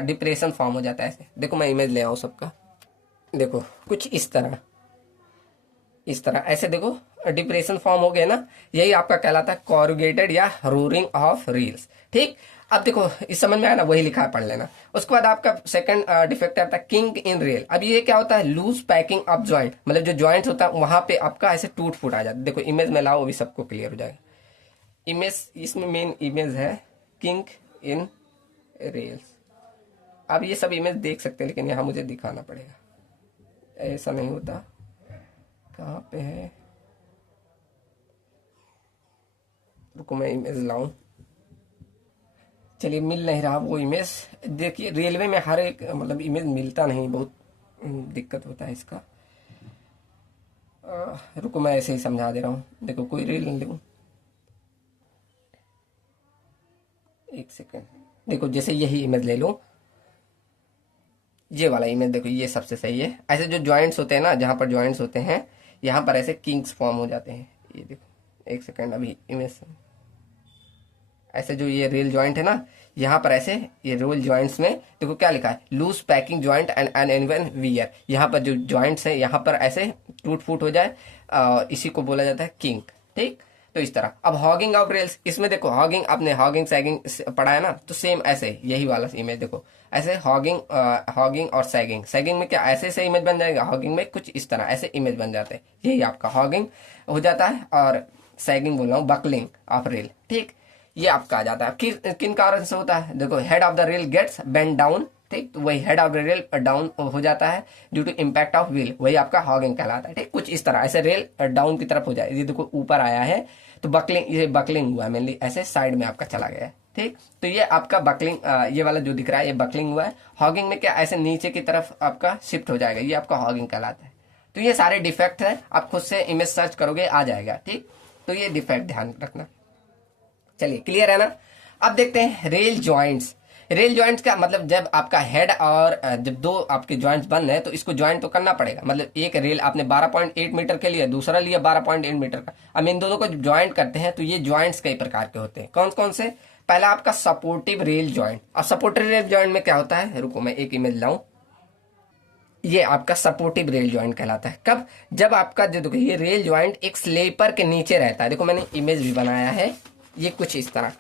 डिप्रेशन फॉर्म हो जाता है। ऐसे देखो मैं इमेज ले आऊं सबका, देखो कुछ इस तरह, इस तरह ऐसे देखो डिप्रेशन फॉर्म हो गया ना, यही आपका कहलाता है कॉरुगेटेड या रोरिंग ऑफ रील्स। ठीक, अब देखो इस समझ में आया ना, वही लिखा है, पढ़ लेना। उसके बाद आपका सेकंड डिफेक्ट आता है किंक इन रेल। अब ये क्या होता है? लूज पैकिंग ऑफ जॉइंट, मतलब जो जॉइंट्स होता है वहां पे आपका ऐसे टूट फूट आ जाता है। देखो इमेज में लाओ, अभी सबको क्लियर हो जाएगा। इमेज, इसमें मेन इमेज है किंक इन रेल्स। अब ये सब इमेज देख सकते हैं, लेकिन यहाँ मुझे दिखाना पड़ेगा, ऐसा नहीं होता। कहाँ पे है? रुको मैं इमेज लाऊं। चलिए, मिल नहीं रहा वो इमेज। देखिए रेलवे में हर एक मतलब इमेज मिलता नहीं, बहुत दिक्कत होता है इसका। रुको मैं ऐसे ही समझा दे रहा हूँ। देखो कोई रेल लूं, एक सेकेंड। देखो जैसे यही इमेज ले लो, ये वाला इमेज देखो, ये सबसे सही है। ऐसे जो जॉइंट्स होते हैं ना, जहां पर जॉइंट्स होते हैं यहाँ पर ऐसे किंग्स फॉर्म हो जाते हैं। ये देखो, एक सेकेंड, अभी इमेज ऐसे जो ये रेल जॉइंट है ना, यहाँ पर ऐसे ये रेल जॉइंट्स में देखो क्या लिखा है, loose packing joint and uneven wear. यहाँ पर जो जॉइंट्स है यहाँ पर ऐसे टूट फूट हो जाए, इसी को बोला जाता है किंक। ठीक, तो इस तरह। अब हॉगिंग ऑफ रेल्स, इसमें देखो हॉगिंग, आपने हॉगिंग सैगिंग पढ़ा है ना, तो सेम ऐसे यही वाला इमेज देखो, ऐसे हॉगिंग और सैगिंग। सैगिंग में क्या ऐसे से इमेज बन जाएगा, हॉगिंग में कुछ इस तरह ऐसे इमेज बन जाते हैं। यही आपका हॉगिंग हो जाता है, और सैगिंग बोल रहा हूँ, बकलिंग ऑफ रेल। ठीक, ये आपका आ जाता है। किन कारण से होता है? देखो head of the rail gets bend down. ठीक, तो वही head of the rail down हो जाता है due to impact of wheel, वही आपका हॉगिंग कहलाता है। ठीक, कुछ इस तरह ऐसे रेल डाउन की तरफ हो जाए, ये देखो ऊपर आया है तो बकलिंग, ये बकलिंग हुआ है, मेनली ऐसे साइड में आपका चला गया है। ठीक, तो ये आपका बकलिंग, ये वाला जो दिख रहा है ये बकलिंग हुआ है। हॉगिंग में क्या ऐसे नीचे की तरफ आपका शिफ्ट हो जाएगा, ये आपका हॉगिंग कहलाता है। तो ये सारे डिफेक्ट है, आप खुद से इमेज सर्च करोगे आ जाएगा। ठीक, तो ये डिफेक्ट ध्यान रखना। चलिए क्लियर है ना? अब देखते हैं रेल जॉइंट्स। रेल जॉइंट का मतलब जब आपका हेड और जब दो आपके जॉइंट्स बन रहे हैं तो इसको जॉइंट तो करना पड़ेगा। मतलब एक रेल आपने 12.8 मीटर के लिए, दूसरा लिया 12.8 मीटर का, अब इन दोनों को जब ज्वाइंट करते हैं तो ये ज्वाइंट्स कई प्रकार के होते हैं। कौन कौन से? पहला आपका सपोर्टिव रेल ज्वाइंट। अब सपोर्टिव रेल ज्वाइंट में क्या होता है, रुको मैं एक इमेज लाऊं। ये आपका सपोर्टिव रेल ज्वाइंट कहलाता है। कब? जब आपका जो देखो ये रेल ज्वाइंट एक स्लीपर के नीचे रहता है। देखो मैंने इमेज भी बनाया है, ये कुछ इस तरह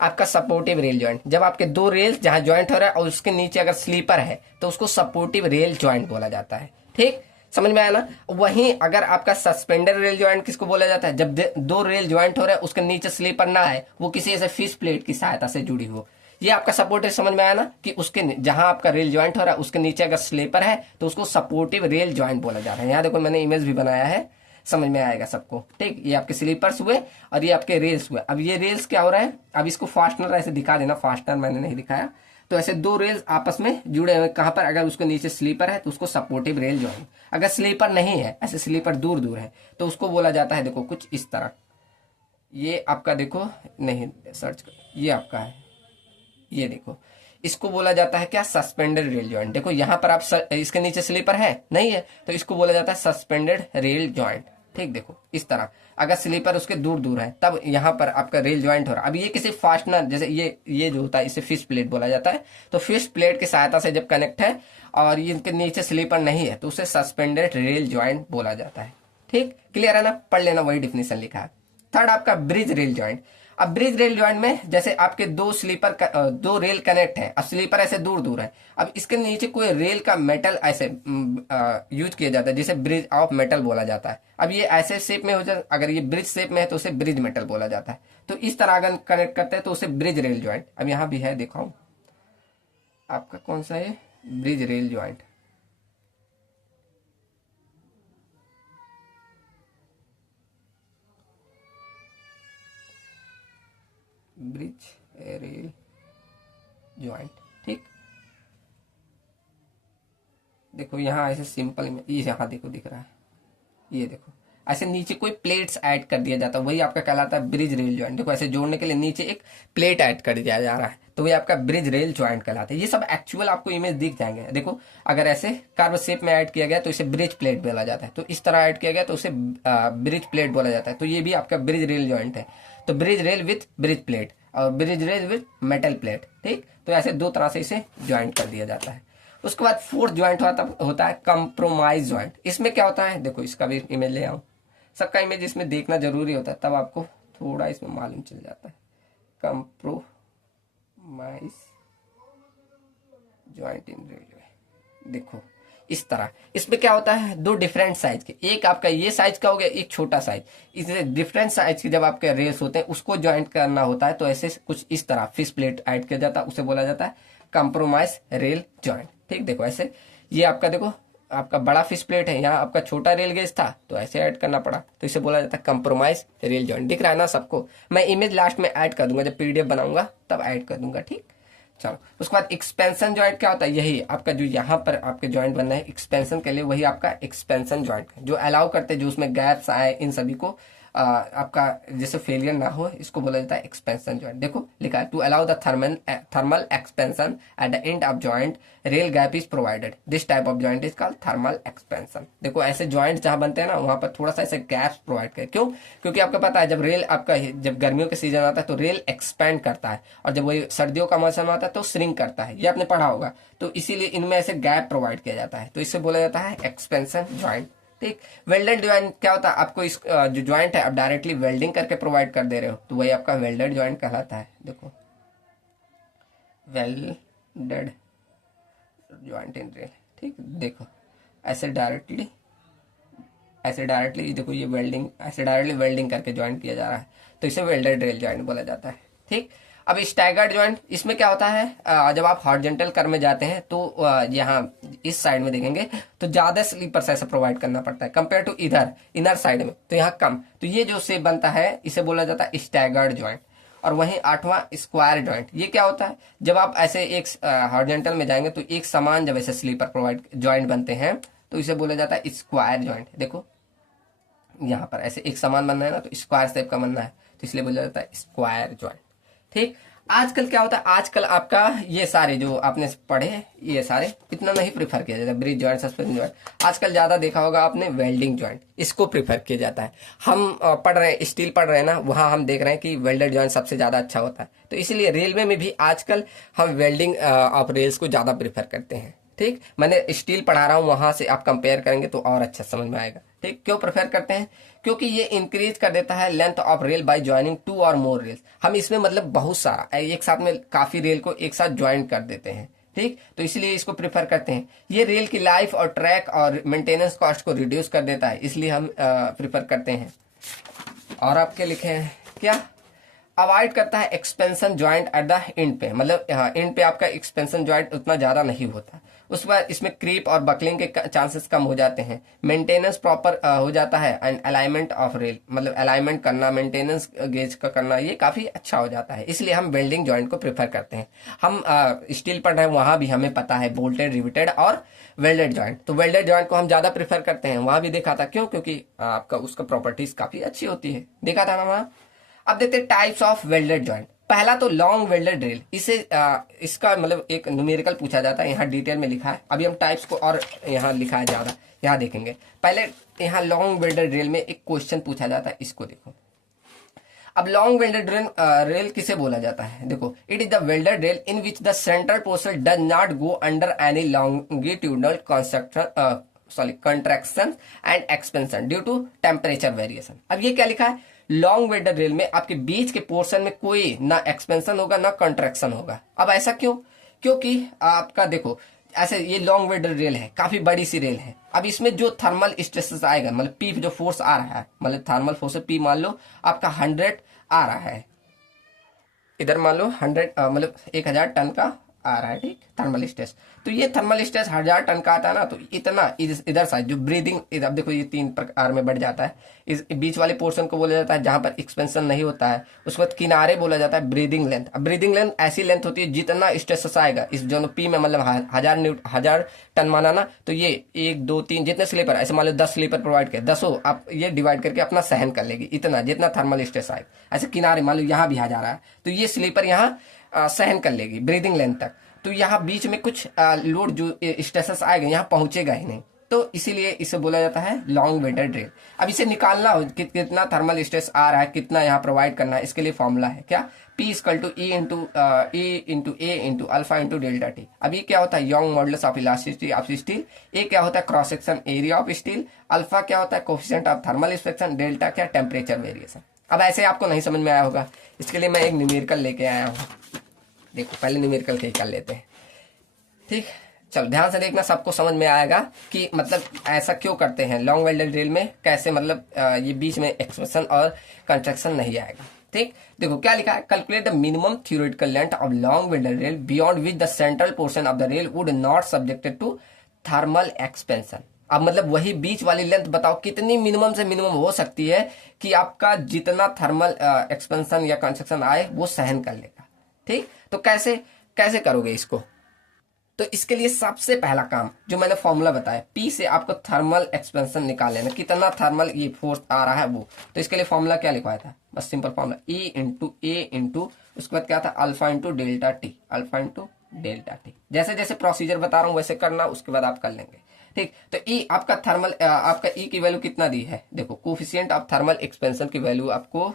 आपका सपोर्टिव रेल ज्वाइंट। जब आपके दो रेल जहां ज्वाइंट हो रहा है और उसके नीचे अगर स्लीपर है तो उसको सपोर्टिव रेल ज्वाइंट बोला जाता है। ठीक, समझ में आया ना? वहीं अगर आपका सस्पेंडर रेल ज्वाइंट किसको बोला जाता है? जब दो रेल ज्वाइंट हो रहा है उसके नीचे स्लीपर ना है, वो किसी ऐसे फिश प्लेट की सहायता से जुड़ी हो। ये आपका सपोर्टिव, समझ में आया ना? कि उसके जहां आपका रेल ज्वाइंट हो रहा है उसके नीचे अगर स्लीपर है तो उसको सपोर्टिव रेल ज्वाइंट बोला जा रहा है। यहाँ देखो मैंने इमेज भी बनाया है, समझ में आएगा सबको। ठीक, ये आपके स्लीपर्स हुए और ये आपके रेल्स हुए। अब ये रेल्स क्या हो रहा है, अब इसको फास्टनर ऐसे दिखा देना, फास्टनर मैंने नहीं दिखाया। तो ऐसे दो रेल्स आपस में जुड़े हुए, कहां पर? अगर उसके नीचे स्लीपर है तो उसको सपोर्टिव रेल ज्वाइंट। अगर स्लीपर नहीं है, ऐसे स्लीपर दूर दूर है, तो उसको बोला जाता है, देखो कुछ इस तरह। ये आपका देखो, नहीं सर्च कर, ये आपका है, ये देखो, इसको बोला जाता है क्या? Suspended rail joint. देखो यहाँ पर आप इसके नीचे स्लीपर है नहीं है तो इसको बोला जाता है सस्पेंडेड रेल ज्वाइंट। ठीक, देखो इस तरह अगर स्लीपर उसके दूर दूर है तब यहाँ पर आपका रेल ज्वाइंट हो रहा है। अब ये किसी फास्टनर, जैसे ये जो होता है इसे फिश प्लेट बोला जाता है। तो फिश प्लेट की सहायता से जब कनेक्ट है और ये इनके नीचे स्लीपर नहीं है तो उसे सस्पेंडेड रेल ज्वाइंट बोला जाता है। ठीक, क्लियर है ना? पढ़ लेना, वही डिफिनेशन लिखा है। थर्ड आपका ब्रिज रेल ज्वाइंट। अब ब्रिज रेल ज्वाइंट में जैसे आपके दो रेल कनेक्ट है, अब स्लीपर ऐसे दूर दूर है, अब इसके नीचे कोई रेल का मेटल ऐसे यूज किया जाता है जिसे ब्रिज ऑफ मेटल बोला जाता है। अब ये ऐसे शेप में हो जाए, अगर ये ब्रिज शेप में है तो उसे ब्रिज मेटल बोला जाता है। तो इस तरह अगर कनेक्ट करते हैं तो उसे ब्रिज रेल ज्वाइंट। अब यहाँ भी है, दिखाऊं आपका कौन सा है, bridge rail joint. Bridge rail joint. ठीक, देखो यहाँ ऐसे सिंपल में, ये यहाँ देखो दिख रहा है, ये देखो ऐसे नीचे कोई प्लेट्स ऐड कर दिया जाता है, वही आपका कहलाता है ब्रिज रेल ज्वाइंट। देखो ऐसे जोड़ने के लिए नीचे एक प्लेट ऐड कर दिया जा रहा है तो वही आपका ब्रिज रेल ज्वाइंट कहलाता है। ये सब एक्चुअल आपको इमेज दिख जाएंगे। देखो अगर ऐसे कर्व शेप में ऐड किया गया तो इसे ब्रिज प्लेट बोला जाता है, तो इस तरह ऐड किया गया तो उसे ब्रिज प्लेट बोला जाता है। तो ये भी आपका ब्रिज रेल ज्वाइंट है। तो bridge rail with bridge plate और bridge rail with metal plate. ठीक, तो ऐसे दो तरह से इसे ज्वाइंट कर दिया जाता है। उसके बाद फोर्थ ज्वाइंट होता है कंप्रोमाइज ज्वाइंट। इसमें क्या होता है, देखो इसका भी इमेज ले आओ। सबका इमेज इसमें देखना जरूरी होता है, तब आपको थोड़ा इसमें मालूम चल जाता है। कंप्रोमाइज ज्वाइंट इन रेलवे, देखो इस तरह। इसमें क्या होता है, दो डिफरेंट साइज के, एक आपका ये साइज का हो गया, एक छोटा साइज। इससे डिफरेंट साइज के जब आपके रेल्स होते हैं उसको ज्वाइंट करना होता है तो ऐसे कुछ इस तरह फिश प्लेट ऐड किया जाता है, उसे बोला जाता है कंप्रोमाइज रेल ज्वाइंट। ठीक, देखो ऐसे ये आपका, देखो आपका बड़ा फिश प्लेट है, यहाँ आपका छोटा रेल गेज था तो ऐसे ऐड करना पड़ा, तो इसे बोला जाता है कंप्रोमाइज रेल ज्वाइंट। दिख रहा है ना सबको? मैं इमेज लास्ट में ऐड कर दूंगा, जब पीडीएफ बनाऊंगा तब ऐड कर दूंगा। ठीक, चलो उसके बाद एक्सपेंशन ज्वाइंट क्या होता है, यही आपका जो यहाँ पर आपके ज्वाइंट बनना है एक्सपेंशन के लिए, वही आपका एक्सपेंशन ज्वाइंट जो अलाउ करते हैं, जो उसमें गैप्स आए इन सभी को आपका जैसे फेलियर ना हो, इसको बोला जाता है एक्सपेंशन ज्वाइंट। देखो लिखा है to allow the thermal expansion at the end of joint rail gap is provided, this type of joint is called thermal expansion. देखो ऐसे ज्वाइंट जहां बनते हैं ना वहां पर थोड़ा सा ऐसे गैप्स प्रोवाइड करें। क्यों? क्योंकि आपको पता है जब रेल आपका, जब गर्मियों के सीजन आता है तो रेल एक्सपेंड करता है और जब वही सर्दियों का मौसम आता है तो श्रिंक करता है, ये आपने पढ़ा होगा। तो इसीलिए इनमें ऐसे गैप प्रोवाइड किया जाता है, तो इससे बोला जाता है एक्सपेंशन ज्वाइंट। ठीक, वेल्डेड ज्वाइंट क्या होता है, आपको इस जो ज्वाइंट है आप डायरेक्टली वेल्डिंग करके प्रोवाइड कर दे रहे हो तो वही आपका वेल्डेड ज्वाइंट कहलाता है। देखो वेल्डेड ज्वाइंट इन रेल। ठीक, देखो ऐसे डायरेक्टली देखो ये वेल्डिंग, ऐसे डायरेक्टली वेल्डिंग करके ज्वाइंट किया जा रहा है तो इसे वेल्डेड रेल ज्वाइंट बोला जाता है। ठीक, अब स्टैगर्ड ज्वाइंट, इसमें क्या होता है, जब आप हॉरिजॉन्टल कर में जाते हैं तो यहाँ इस साइड में देखेंगे तो ज्यादा स्लीपर्स ऐसे प्रोवाइड करना पड़ता है कंपेयर टू इधर इनर साइड में, तो यहाँ कम। तो ये जो शेप बनता है इसे बोला जाता है स्टैगर्ड ज्वाइंट। और वहीं आठवां स्क्वायर ज्वाइंट, ये क्या होता है, जब आप ऐसे एक हॉरिजॉन्टल में जाएंगे तो एक समान जब ऐसे स्लीपर प्रोवाइड ज्वाइंट बनते हैं तो इसे बोला जाता है स्क्वायर ज्वाइंट। देखो यहाँ पर ऐसे एक समान बनना है ना, तो स्क्वायर शेप का बनना है तो इसलिए बोला जाता है स्क्वायर ज्वाइंट। ठीक, आजकल क्या होता है, आजकल आपका ये सारे जो आपने पढ़े ये सारे इतना नहीं प्रिफर किया जाता, ब्रिज जॉइंट, सस्पेंशन जॉइंट। आजकल ज्यादा देखा होगा आपने वेल्डिंग जॉइंट, इसको प्रिफर किया जाता है। हम पढ़ रहे हैं, स्टील पढ़ रहे हैं ना, वहां हम देख रहे हैं कि वेल्डेड जॉइंट सबसे ज्यादा अच्छा होता है। तो इसलिए रेलवे में भी आजकल हम वेल्डिंग ऑफ रेल्स को ज्यादा प्रिफर करते हैं। ठीक, मैंने स्टील पढ़ा रहा हूँ, वहां से आप कंपेयर करेंगे तो और अच्छा समझ में आएगा। ठीक, क्यों प्रेफर करते हैं, क्योंकि ये इंक्रीज कर देता है length of rail by joining two और मोर रेल्स। हम इसमें मतलब बहुत सारा एक साथ में काफी रेल को एक साथ ज्वाइन कर देते हैं। ठीक, तो इसलिए इसको प्रेफर करते हैं। ये रेल की लाइफ और ट्रैक और मेंटेनेंस कॉस्ट को रिड्यूस कर देता है, इसलिए हम प्रेफर करते हैं। और आपके लिखे हैं क्या, अवॉइड करता है expansion joint eight the and पे, मतलब एंड पे आपका एक्सपेंशन ज्वाइंट उतना ज्यादा नहीं होता। उसके बाद इसमें क्रीप और बकलिंग के चांसेस कम हो जाते हैं। मेंटेनेंस प्रॉपर हो जाता है एंड अलाइनमेंट ऑफ रेल, मतलब अलाइनमेंट करना, मेंटेनेंस गेज का करना, ये काफी अच्छा हो जाता है। इसलिए हम वेल्डिंग ज्वाइंट को प्रेफर करते हैं। हम स्टील पढ़ रहे हैं, वहां भी हमें पता है बोल्टेड, रिवेटेड और वेल्डेड ज्वाइंट। तो वेल्डेड ज्वाइंट को हम ज्यादा प्रेफर करते हैं, वहां भी देखा था। क्यों, क्योंकि आपका उसका प्रॉपर्टीज काफी अच्छी होती है, देखा था ना वहां। अब देखते हैं टाइप्स ऑफ वेल्डेड जॉइंट। पहला तो लॉन्ग वेल्डेड ड्रिल, इसे इसका मतलब एक न्यूमेरिकल पूछा जाता है, यहाँ डिटेल में लिखा है। अभी हम टाइप्स को और यहाँ लिखा है ज्यादा, यहाँ देखेंगे। पहले यहाँ लॉन्ग वेल्डेड ड्रिल में एक क्वेश्चन पूछा जाता है, इसको देखो। अब लॉन्ग वेल्डेड रेल किसे बोला जाता है, देखो, it is the welded rail in which the central portion does not go under any longitudinal contraction and expansion due to temperature variation. अब ये क्या लिखा है, लॉन्ग वेल्डेड रेल में आपके बीच के पोर्शन में कोई ना एक्सपेंशन होगा ना कंट्रैक्शन होगा। अब ऐसा क्यों, क्योंकि आपका देखो ऐसे ये लॉन्ग वेल्डेड रेल है, काफी बड़ी सी रेल है। अब इसमें जो थर्मल स्ट्रेसेस आएगा, मतलब पी जो फोर्स आ रहा है, मतलब थर्मल फोर्स पी मान लो आपका 100 आ रहा है, इधर मान लो 100 मतलब 1000 टन का आ रहा है। ठीक, थर्मल स्ट्रेस, तो ये थर्मल स्ट्रेस 1000 टन का आता है ना, तो इतना इधर साइड जो ब्रीदिंग, इधर देखो ये 3 प्रकार में बढ़ जाता है। इस बीच वाले पोर्शन को बोला जाता है जहां पर एक्सपेंशन नहीं होता है। उसके बाद किनारे बोला जाता है ब्रीदिंग लेंथ। अब ब्रीदिंग लेंथ ऐसी लेंथ होती है जितना स्ट्रेस आएगा इस जो पी में, मतलब 1000 टन माना ना, तो ये 1 2 3 जितने स्लीपर, ऐसे मान लो 10 स्लीपर प्रोवाइड किया, 10 आप ये डिवाइड करके अपना सहन कर लेगी इतना, जितना थर्मल स्ट्रेस आएगा। ऐसे किनारे मान लो यहाँ भी 1000 है, तो ये स्लीपर यहाँ सहन कर लेगी ब्रीदिंग लेंथ तक। तो यहाँ बीच में कुछ लोड जो स्ट्रेसेस आएगा यहाँ पहुंचेगा ही नहीं, तो इसीलिए इसे बोला जाता है लॉन्ग वेल्डेड रेल। अब इसे निकालना हो कितना थर्मल स्ट्रेस आ रहा है, कितना यहाँ प्रोवाइड करना है, इसके लिए फॉर्मूला है क्या, P equal to E into A into alpha into delta T. अब ये क्या होता है, Young modulus of elasticity of steel. A क्या होता है, cross section area of steel. Alpha क्या होता है, coefficient of thermal reflection. Delta क्या, टेम्परेचर वेरिएशन। अब ऐसे आपको नहीं समझ में आया होगा, इसके लिए मैं एक न्यूमेरिकल लेके आया हूँ। देखो पहले न्यूमेरिकल के कर लेते हैं। ठीक, चलो ध्यान से देखना, सबको समझ में आएगा कि मतलब ऐसा क्यों करते हैं लॉन्ग वेल्डेड ड्रिल में, कैसे मतलब ये बीच में एक्सपेंशन और कंट्रैक्शन नहीं आएगा। ठीक, देखो क्या लिखा है, calculate the minimum theoretical length of long welded rail beyond which the central portion of the rail would not subjected to thermal expansion. अब मतलब वही बीच वाली लेंथ बताओ कितनी मिनिमम से मिनिमम हो सकती है कि आपका जितना थर्मल एक्सपेंशन या कंट्रैक्शन आए वो सहन कर लेगा। ठीक, तो कैसे कैसे करोगे इसको, तो इसके लिए सबसे पहला काम जो मैंने फॉर्मूला बताया, P से आपको थर्मल एक्सपेंशन निकाल लेना, कितना थर्मल ये फोर्स आ रहा है वो। तो इसके लिए फॉर्मूला क्या लिखवाया था, बस simple formula E into A into उसके बाद क्या था alpha into delta T, alpha into delta T. जैसे जैसे प्रोसीजर बता रहा हूँ वैसे करना, उसके बाद आप कर लेंगे। ठीक, तो E आपका थर्मल आपका E की वैल्यू कितना दी है, देखो कोफिशिएंट ऑफ थर्मल एक्सपेंशन की वैल्यू आपको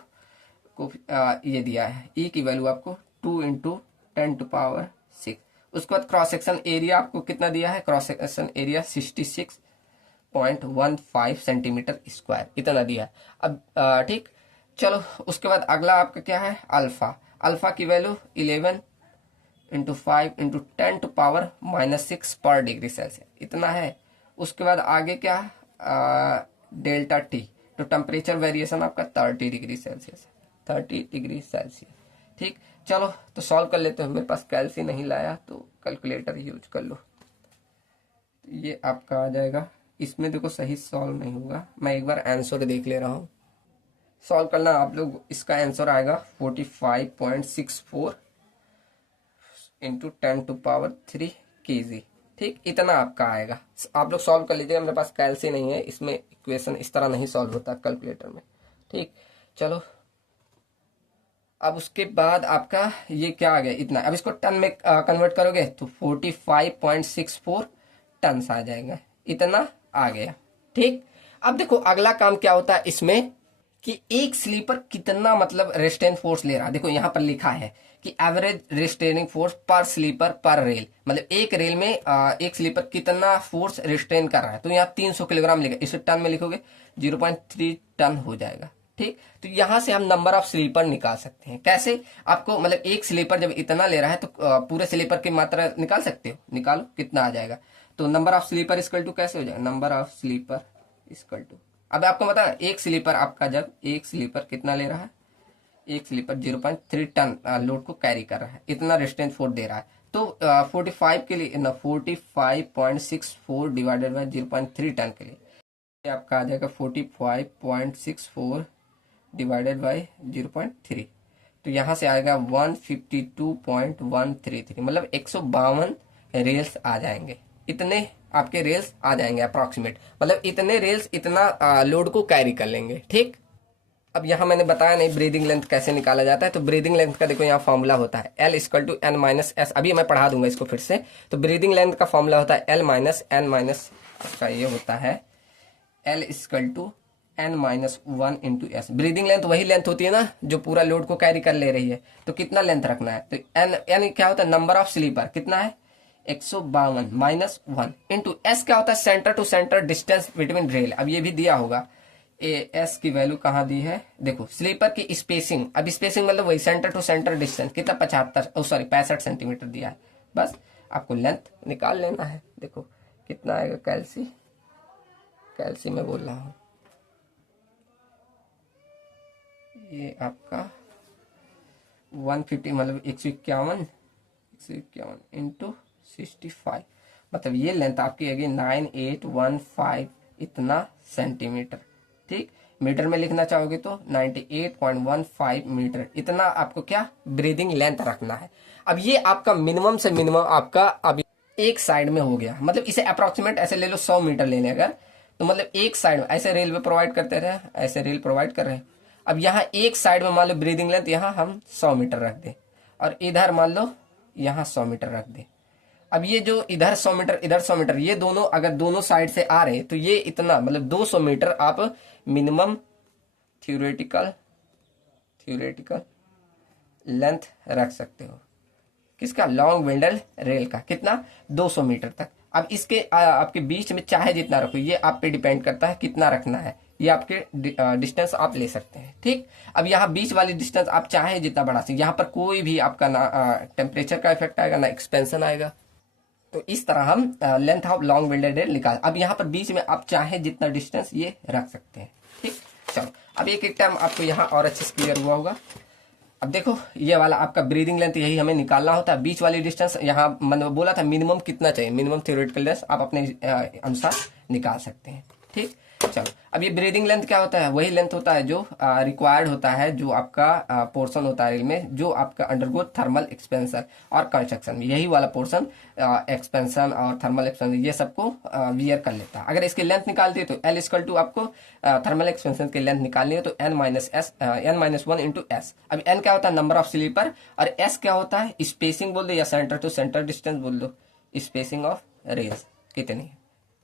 ये दिया है, E की वैल्यू आपको 2 इंटू 10⁻⁶। उसके बाद क्रॉस सेक्शन एरिया आपको कितना दिया है, cross section area 66.15 centimetre square, इतना दिया है। अब ठीक, चलो उसके बाद अगला आपका क्या है, अल्फा। अल्फा की वैल्यू 11 इंटू 5 इंटू 10⁻⁻6 पर डिग्री सेल्सियस, इतना है। उसके बाद आगे क्या, डेल्टा टी, तो टेम्परेचर वेरिएशन आपका 30 डिग्री सेल्सियस, 30 डिग्री सेल्सियस। ठीक, चलो तो सॉल्व कर लेते हैं। मेरे पास कैलसी नहीं लाया तो कैलकुलेटर यूज कर लो। ये आपका आ जाएगा, इसमें देखो सही सॉल्व नहीं होगा, मैं एक बार आंसर देख ले रहा हूँ। सॉल्व करना आप लोग, इसका आंसर आएगा 45.64 इंटू 10⁻³ kg। ठीक, इतना आपका आएगा, आप लोग सॉल्व कर लीजिएगा। मेरे पास कैलसी नहीं है, इसमें इक्वेशन इस तरह नहीं सॉल्व होता कैलकुलेटर में। ठीक, चलो अब उसके बाद आपका ये क्या आ गया इतना, अब इसको टन में कन्वर्ट करोगे तो 45.64 टन आ जाएगा, इतना आ गया। ठीक, अब देखो अगला काम क्या होता है इसमें कि एक स्लीपर कितना मतलब रेस्टेन फोर्स ले रहा है। देखो यहाँ पर लिखा है कि एवरेज रेस्टेनिंग फोर्स पर स्लीपर पर रेल, मतलब एक रेल में एक स्लीपर कितना फोर्स रेस्टेन कर रहा है। तो यहाँ 300 किलोग्राम लिखा, इसे टन में लिखोगे 0.3 टन हो जाएगा। ठीक, तो यहाँ से हम नंबर ऑफ स्लीपर निकाल सकते हैं। कैसे, आपको मतलब एक स्लीपर जब इतना ले रहा है तो पूरे स्लीपर की मात्रा निकाल सकते हो, निकालो कितना आ जाएगा। तो number of sleeper equal to कैसे हो जाएगा, number of sleeper equal to, अब आपको पता है एक स्लीपर आपका जब एक स्लीपर कितना ले रहा है, एक स्लीपर 0.3 टन लोड को कैरी कर रहा है, इतना रेजिस्टेंस फोर्स दे रहा है। तो 45 के लिए ना 45.64 डिवाइडेड बाय 0.3 टन के लिए आपका आ जाएगा 45.64 डिवाइडेड बाय 0.3, तो यहाँ से आएगा 152.133, मतलब 152 रेल्स आ जाएंगे। इतने आपके रेल्स आ जाएंगे अप्रॉक्सीमेट, मतलब इतने रेल्स इतना लोड को कैरी कर लेंगे। ठीक, अब यहाँ मैंने बताया नहीं ब्रीदिंग लेंथ कैसे निकाला जाता है। तो ब्रीदिंग लेंथ का देखो यहाँ फॉर्मूला होता है L equal to N minus S, अभी मैं पढ़ा दूंगा इसको फिर से। तो ब्रीदिंग लेंथ का फॉर्मूला होता है L माइनस N माइनस का, ये होता है L equal to N minus 1 into S. Breathing length वही लेंथ होती है ना जो पूरा लोड को कैरी कर ले रही है। तो कितना लेंथ रखना है, तो N क्या होता है, नंबर ऑफ स्लीपर कितना है 152 माइनस 1 इंटू एस क्या होता है, centre to centre distance between rail. अब ये भी दिया होगा, ए एस की वैल्यू कहाँ दी है, देखो स्लीपर की स्पेसिंग, अब स्पेसिंग मतलब वही सेंटर टू सेंटर डिस्टेंस कितना 65 सेंटीमीटर दिया है। बस आपको लेंथ निकाल लेना है। देखो कितना आएगा, कैल्सी में बोल रहा हूँ, ये आपका 150 मतलब 151 इंटू 65, मतलब ये लेंथ आपकी आएगी 9815 इतना सेंटीमीटर। ठीक, मीटर में लिखना चाहोगे तो 98.15 मीटर, इतना आपको क्या ब्रीदिंग लेंथ रखना है। अब ये आपका मिनिमम से मिनिमम आपका अब एक साइड में हो गया, मतलब इसे अप्रोक्सीमेट ऐसे ले लो 100 मीटर लेने अगर, तो मतलब एक साइड में ऐसे रेलवे प्रोवाइड करते रहे, ऐसे रेल प्रोवाइड कर रहे हैं। अब यहाँ एक साइड में मान लो ब्रीदिंग लेंथ यहाँ हम 100 मीटर रख दें और इधर मान लो यहाँ 100 मीटर रख दें। अब ये जो इधर 100 मीटर इधर 100 मीटर, ये दोनों अगर दोनों साइड से आ रहे हैं तो ये इतना मतलब 200 मीटर आप मिनिमम थ्योरेटिकल लेंथ रख सकते हो। किसका, लॉन्ग विंडल रेल का, कितना 200 मीटर तक। अब इसके आपके बीच में चाहे जितना रखो, ये आप पे डिपेंड करता है कितना रखना है, ये आपके डिस्टेंस आप ले सकते हैं। ठीक, अब यहाँ बीच वाली डिस्टेंस आप चाहे जितना बढ़ा सकते, यहाँ पर कोई भी आपका ना टेम्परेचर का इफेक्ट आएगा ना एक्सपेंशन आएगा। तो इस तरह हम लेंथ ऑफ लॉन्ग विंडल रेल निकाल। अब यहाँ पर बीच में आप चाहे जितना डिस्टेंस ये रख सकते हैं। ठीक, चलो अब एक टाइम आपको यहाँ और अच्छे से क्लियर हुआ होगा। अब देखो ये वाला आपका ब्रीदिंग लेंथ यही हमें निकालना होता है। बीच वाली डिस्टेंस यहाँ मैंने बोला था मिनिमम कितना चाहिए, मिनिमम थ्योरेटिकल लेंथ आप अपने अनुसार निकाल सकते हैं। ठीक, चलो अब ये ब्रीदिंग लेंथ क्या होता है, वही लेंथ होता है जो रिक्वायर्ड होता है, जो आपका पोर्शन होता है रेल में जो आपका अंडरगो थर्मल एक्सपेंशन और कंस्ट्रक्शन, यही वाला पोर्शन एक्सपेंशन और थर्मल एक्सपेंशन ये सबको वियर कर लेता है। अगर इसकी लेंथ निकालती है तो एल इक्वल टू आपको थर्मल एक्सपेंशन की लेंथ निकालनी है तो N माइनस 1 इंटू एस। अब N क्या होता है, नंबर ऑफ स्लीपर, और S क्या होता है स्पेसिंग बोल दो या सेंटर टू सेंटर डिस्टेंस बोल दो, स्पेसिंग ऑफ रेल्स कितनी है।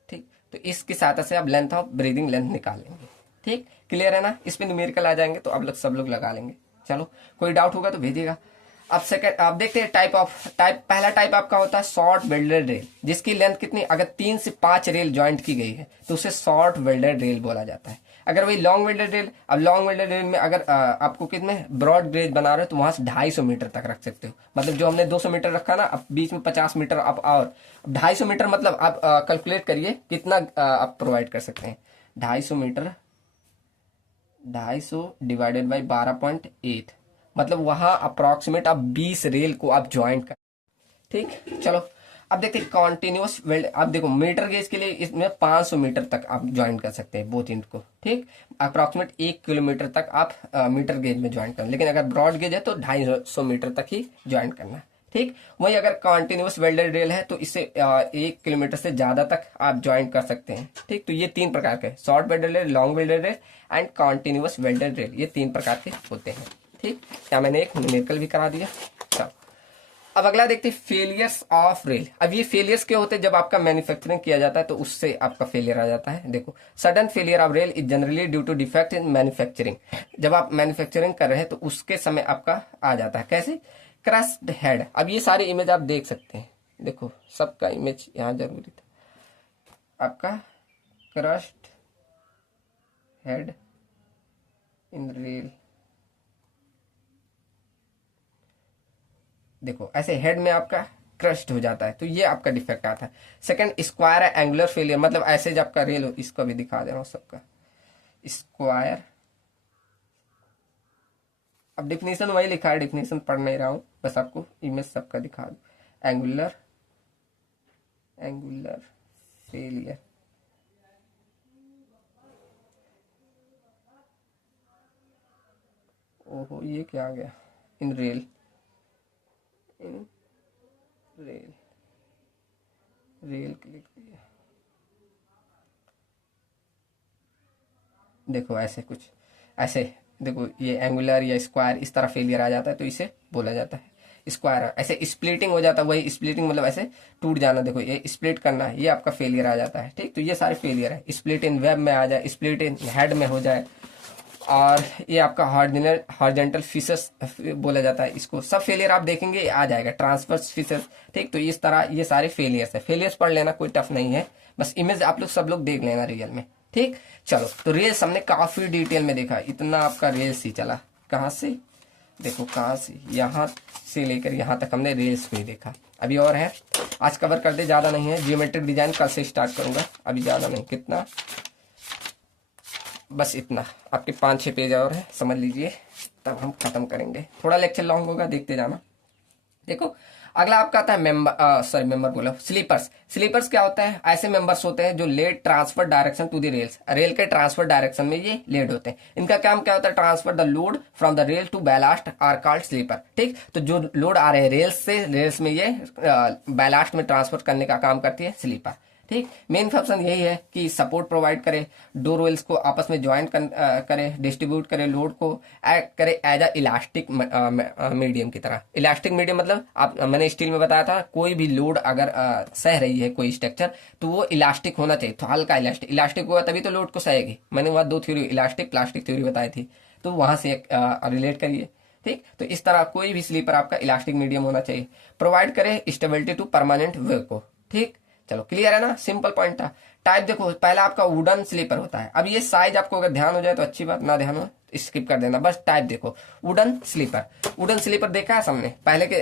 ठीक, तो इसके साथ से आप लेंथ ऑफ ब्रीदिंग लेंथ निकाल लेंगे। ठीक, क्लियर है ना, इसमें न्यूमेरिकल आ जाएंगे तो आप सब लोग लगा लेंगे। चलो कोई डाउट होगा तो भेजिएगा। अब सेकंड आप देखते हैं पहला टाइप आपका होता है शॉर्ट वेल्डेड रेल, जिसकी लेंथ कितनी, अगर 3 से 5 रेल ज्वाइंट की गई है तो उसे शॉर्ट वेल्डेड रेल बोला जाता है। अगर वही लॉन्ग वेल्डेड रेल, अब लॉन्ग वेल्डेड रेल में अगर आपको कितने ब्रॉड गेज बना रहे हो तो वहां से 250 मीटर तक रख सकते हो। मतलब जो हमने 200 मीटर रखा ना, अब बीच में 50 मीटर आप और 250 मीटर, मतलब आप कैलकुलेट करिए कितना आप प्रोवाइड कर सकते हैं। 250 मीटर, 250 डिवाइडेड बाई 12.8, मतलब वहां अप्रोक्सीमेट आप 20 रेल को आप ज्वाइंट कर। ठीक, चलो अब देखते हैं कॉन्टिन्यूस वेल्ड। आप देखो मीटर गेज के लिए इसमें 500 मीटर तक आप ज्वाइन कर सकते हैं बोथ एंड को। ठीक, अप्रोक्सीमेट 1 किलोमीटर तक आप मीटर गेज में ज्वाइन करना, लेकिन अगर ब्रॉड गेज है तो 250 मीटर तक ही ज्वाइन करना है। ठीक, वही अगर कॉन्टिन्यूस वेल्डेड रेल है तो इससे 1 किलोमीटर से ज्यादा तक आप ज्वाइन कर सकते हैं। ठीक, तो ये 3 प्रकार के, short welded rail, long welded rail and continuous welded rail, ये 3 प्रकार के होते हैं। ठीक। ठीक, या मैंने एक न्यूमेरिकल भी करा दिया। चलो अब अगला देखते हैं फेलियर्स ऑफ रेल। अब ये फेलियर्स क्या होते हैं, जब आपका मैन्युफैक्चरिंग किया जाता है तो उससे आपका फेलियर आ जाता है। देखो, sudden failure of rail is generally due to defect in manufacturing. जब आप मैन्युफैक्चरिंग कर रहे हैं तो उसके समय आपका आ जाता है। कैसे? Crossed head. अब ये सारे इमेज आप देख सकते हैं, देखो सबका इमेज यहाँ जरूरी था। आपका क्रस्ड हेड इन रेल, देखो ऐसे हेड में आपका क्रस्ट हो जाता है, तो ये आपका डिफेक्ट आता है। सेकंड, स्क्वायर एंगुलर फेलियर, मतलब ऐसे जब आपका रेल हो, इसको भी दिखा दे रहा हूं सबका स्क्वायर। अब डिफिनेशन वही लिखा है, डिफिनेशन पढ़ नहीं रहा हूं, बस आपको इमेज सबका दिखा दो। एंगुलर फेलियर, ओहो ये क्या आ गया, इन रेल क्लिक किया, देखो ऐसे कुछ, ऐसे देखो ये एंगुलर या स्क्वायर इस तरह फेलियर आ जाता है, तो इसे बोला जाता है स्क्वायर। ऐसे स्प्लिटिंग हो जाता है, वही स्प्लिटिंग मतलब ऐसे टूट जाना, देखो ये स्प्लिट करना है, ये आपका फेलियर आ जाता है। ठीक, तो ये सारे फेलियर है। स्प्लिट इन वेब में आ जाए, स्प्लिट इन हेड में हो जाए, और ये आपका हॉरिजॉन्टल फिशस बोला जाता है इसको। सब फेलियर आप देखेंगे आ जाएगा, ट्रांसवर्स फिशस। ठीक, तो इस तरह ये सारे फेलियर्स है। फेलियर्स पढ़ लेना, कोई टफ नहीं है, बस इमेज आप लोग सब लोग देख लेना रियल में। ठीक, चलो तो रेल्स हमने काफी डिटेल में देखा, इतना आपका रेल्स ही चला। कहाँ से देखो, कहाँ से, यहाँ से लेकर यहाँ तक हमने रेल्स को ही देखा। अभी और है, आज कवर कर दे, ज्यादा नहीं है। जियोमेट्रिक डिजाइन कल से स्टार्ट करूंगा, अभी ज्यादा नहीं, कितना बस इतना, आपके 5-6 पेज और है, समझ लीजिए, तब हम खत्म करेंगे। थोड़ा लेक्चर लॉन्ग होगा, देखते जाना। देखो अगला आपका आता है मेंबर बोला, स्लीपर्स। स्लीपर्स क्या होता है? ऐसे मेंबर्स होते हैं जो led transfer direction to the rails, rail के ट्रांसफर डायरेक्शन में ये लेड होते हैं। इनका काम क्या होता है? Transfer the load from the rail to ballast are called sleeper. ठीक, तो जो लोड आ रहे हैं रेल्स से, रेल्स में ये बैलास्ट में ट्रांसफर करने का काम करती है स्लीपर। ठीक, मेन फंक्शन यही है कि सपोर्ट प्रोवाइड करे, दो रोल्स को आपस में ज्वाइन करे, डिस्ट्रीब्यूट करे लोड को, करे एज अ इलास्टिक मीडियम की तरह। इलास्टिक मीडियम मतलब मैंने स्टील में बताया था, कोई भी लोड अगर सह रही है कोई स्ट्रक्चर, तो वो इलास्टिक होना चाहिए, तो हल्का इलास्टिक हुआ तभी तो लोड को सहेगी। मैंने वहां 2 थ्योरी, इलास्टिक प्लास्टिक थ्योरी बताई थी, तो वहां से रिलेट करिए। ठीक, तो इस तरह कोई भी स्लीपर आपका इलास्टिक मीडियम होना चाहिए, प्रोवाइड करे स्टेबिलिटी टू परमानेंट वे को। ठीक, चलो क्लियर है ना, सिंपल पॉइंट था। टाइप देखो, पहला आपका वुडन स्लीपर होता है। अब ये साइज आपको अगर ध्यान हो जाए तो अच्छी बात, ना ध्यान हो स्किप कर देना। बस टाइप देखो, वुडन स्लीपर। वुडन स्लीपर देखा है सबने पहले के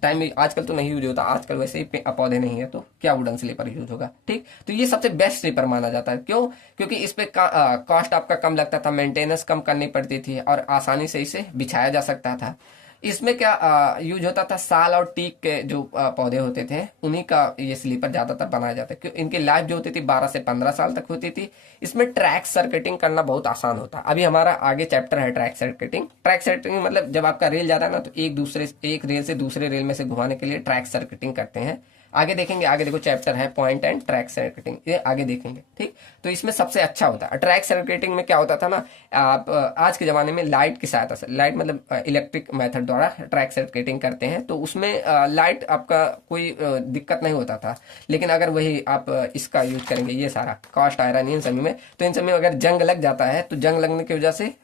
टाइम में, आजकल तो नहीं यूज होता, आजकल वैसे ही पौधे नहीं है, तो क्या वुडन स्लीपर यूज होगा। ठीक, तो ये सबसे बेस्ट स्लीपर माना जाता है। क्यों? क्योंकि इस पे कॉस्ट आपका कम लगता था, मेंटेनेंस कम करनी पड़ती थी, और आसानी से इसे बिछाया जा सकता था। इसमें क्या यूज होता था, साल और टीक के जो पौधे होते थे, उन्हीं का ये स्लीपर ज्यादातर बनाया जाता है। क्योंकि इनकी लाइफ जो होती थी 12 से 15 साल तक होती थी। इसमें ट्रैक सर्किटिंग करना बहुत आसान होता है। अभी हमारा आगे चैप्टर है ट्रैक सर्किटिंग। ट्रैक सर्किटिंग मतलब जब आपका रेल जाता है ना, तो एक रेल से दूसरे रेल में से घुमाने के लिए ट्रैक सर्किटिंग करते हैं। आगे देखेंगे, आगे देखो चैप्टर है पॉइंट एंड ट्रैक सर्किटिंग, ये आगे देखेंगे। ठीक, तो इसमें सबसे अच्छा होता है ट्रैक सर्किटिंग में। क्या होता था ना, आप आज के जमाने में लाइट की सहायता से, लाइट मतलब इलेक्ट्रिक मेथड द्वारा ट्रैक सर्किटिंग करते हैं, तो उसमें लाइट आपका कोई दिक्कत नहीं होता था। लेकिन अगर वही आप इसका यूज करेंगे, ये सारा कास्ट आयरन इन समय में, तो इन समय अगर जंग लग जाता है, तो जंग लगने की वजह से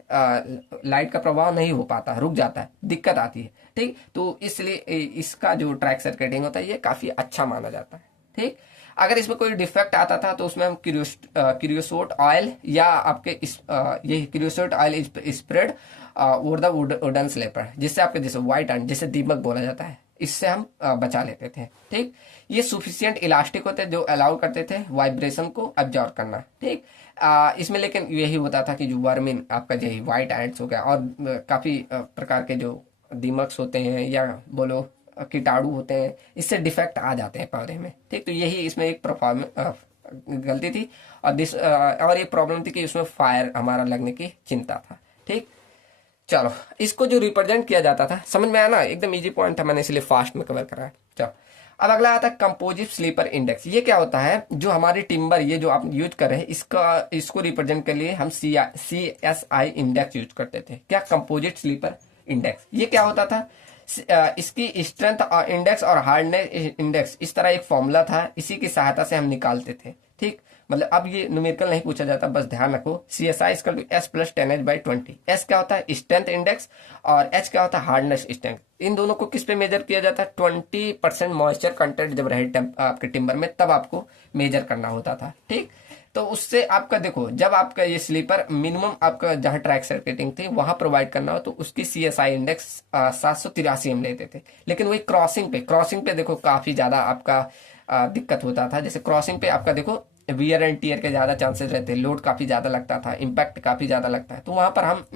लाइट का प्रभाव नहीं हो पाता, रुक जाता है, दिक्कत आती है। ठीक, तो इसलिए इसका जो ट्रैक सर्किटिंग होता है ये काफी अच्छा माना जाता है। ठीक, अगर इसमें कोई डिफेक्ट आता था तो उसमें हम क्रियोसोट ऑयल या आपके ये creosote oil spread over the wooden sleeper, जिससे आपके जैसे व्हाइट एंड जिसे दीमक बोला जाता है, इससे हम बचा लेते थे। ठीक, ये सुफिशियंट इलास्टिक होते जो अलाउ करते थे वाइब्रेशन को एब्जॉर्ब करना। ठीक, इसमें लेकिन यही होता था कि जो वर्मिन आपका यही व्हाइट एंड्स हो गया, और काफी प्रकार के जो दीमक्स होते हैं या बोलो कीटाणु होते हैं, इससे डिफेक्ट आ जाते हैं पौधे में। ठीक, तो यही इसमें एक गलती थी, और एक प्रॉब्लम थी कि उसमें फायर हमारा लगने की चिंता था। ठीक, चलो इसको जो रिप्रेजेंट किया जाता था, समझ में आया ना, एकदम इजी पॉइंट था, मैंने इसलिए फास्ट में कवर करा है। चलो अब अगला आता है कंपोजिट स्लीपर इंडेक्स। ये क्या होता है? जो हमारी टिम्बर, ये जो आप यूज कर रहे हैं, इसको रिप्रेजेंट के लिए हम CSI इंडेक्स यूज करते थे। क्या? Composite sleeper index. ये क्या होता था, इसकी स्ट्रेंथ और इंडेक्स और हार्डनेस इंडेक्स इस तरह एक फॉर्मूला था, इसी की सहायता से हम निकालते थे। ठीक, मतलब अब ये न्यूमेरिकल नहीं पूछा जाता, बस ध्यान रखो C S I equal to S plus 10h/20। S क्या होता है, स्ट्रेंथ इंडेक्स, और एच क्या होता है, हार्डनेस स्ट्रेंथ। इन दोनों को किस पे मेजर किया जाता है, 20% मॉइस्चर कंटेंट जब रहे आपके टिम्बर में, तब आपको मेजर करना होता था। ठीक, तो उससे आपका देखो, जब आपका ये स्लीपर मिनिमम आपका जहां ट्रैक सर्किटिंग थी वहां प्रोवाइड करना हो तो उसकी सी एस आई इंडेक्स 783 हम लेते थे। लेकिन वही क्रॉसिंग पे देखो काफी ज्यादा आपका दिक्कत होता था। जैसे क्रॉसिंग पे आपका देखो वियर एंड टीयर के ज्यादा चांसेस रहते हैं, लोड काफी ज्यादा लगता था, इम्पैक्ट काफी ज्यादा लगता है, तो वहां पर हम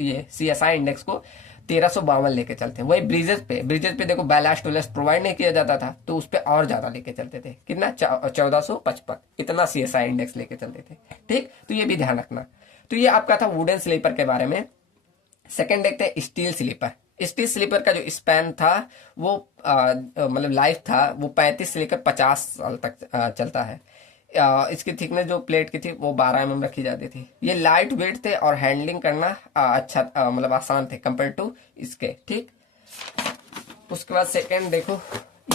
ये सी एस आई इंडेक्स को 1352 लेके चलते हैं। वही ब्रिजेस पे देखो बैलास्ट टूलेस्ट प्रोवाइड नहीं किया जाता था, तो उस पर और ज्यादा लेके चलते थे। कितना, 1455, इतना सी एस आई इंडेक्स लेके चलते थे। ठीक, तो ये भी ध्यान रखना। तो ये आपका था वुडन स्लीपर के बारे में। सेकंड देखते हैं स्टील स्लीपर। स्टील स्लीपर का जो स्पैन था वो मतलब लाइफ था वो 35 से लेकर 50 साल तक चलता है। इसकी थिकनेस जो प्लेट की थी वो 12 mm रखी जाती थी। ये लाइट वेट थे और हैंडलिंग करना अच्छा मतलब आसान थे कंपेयर टू इसके। ठीक, उसके बाद सेकंड देखो,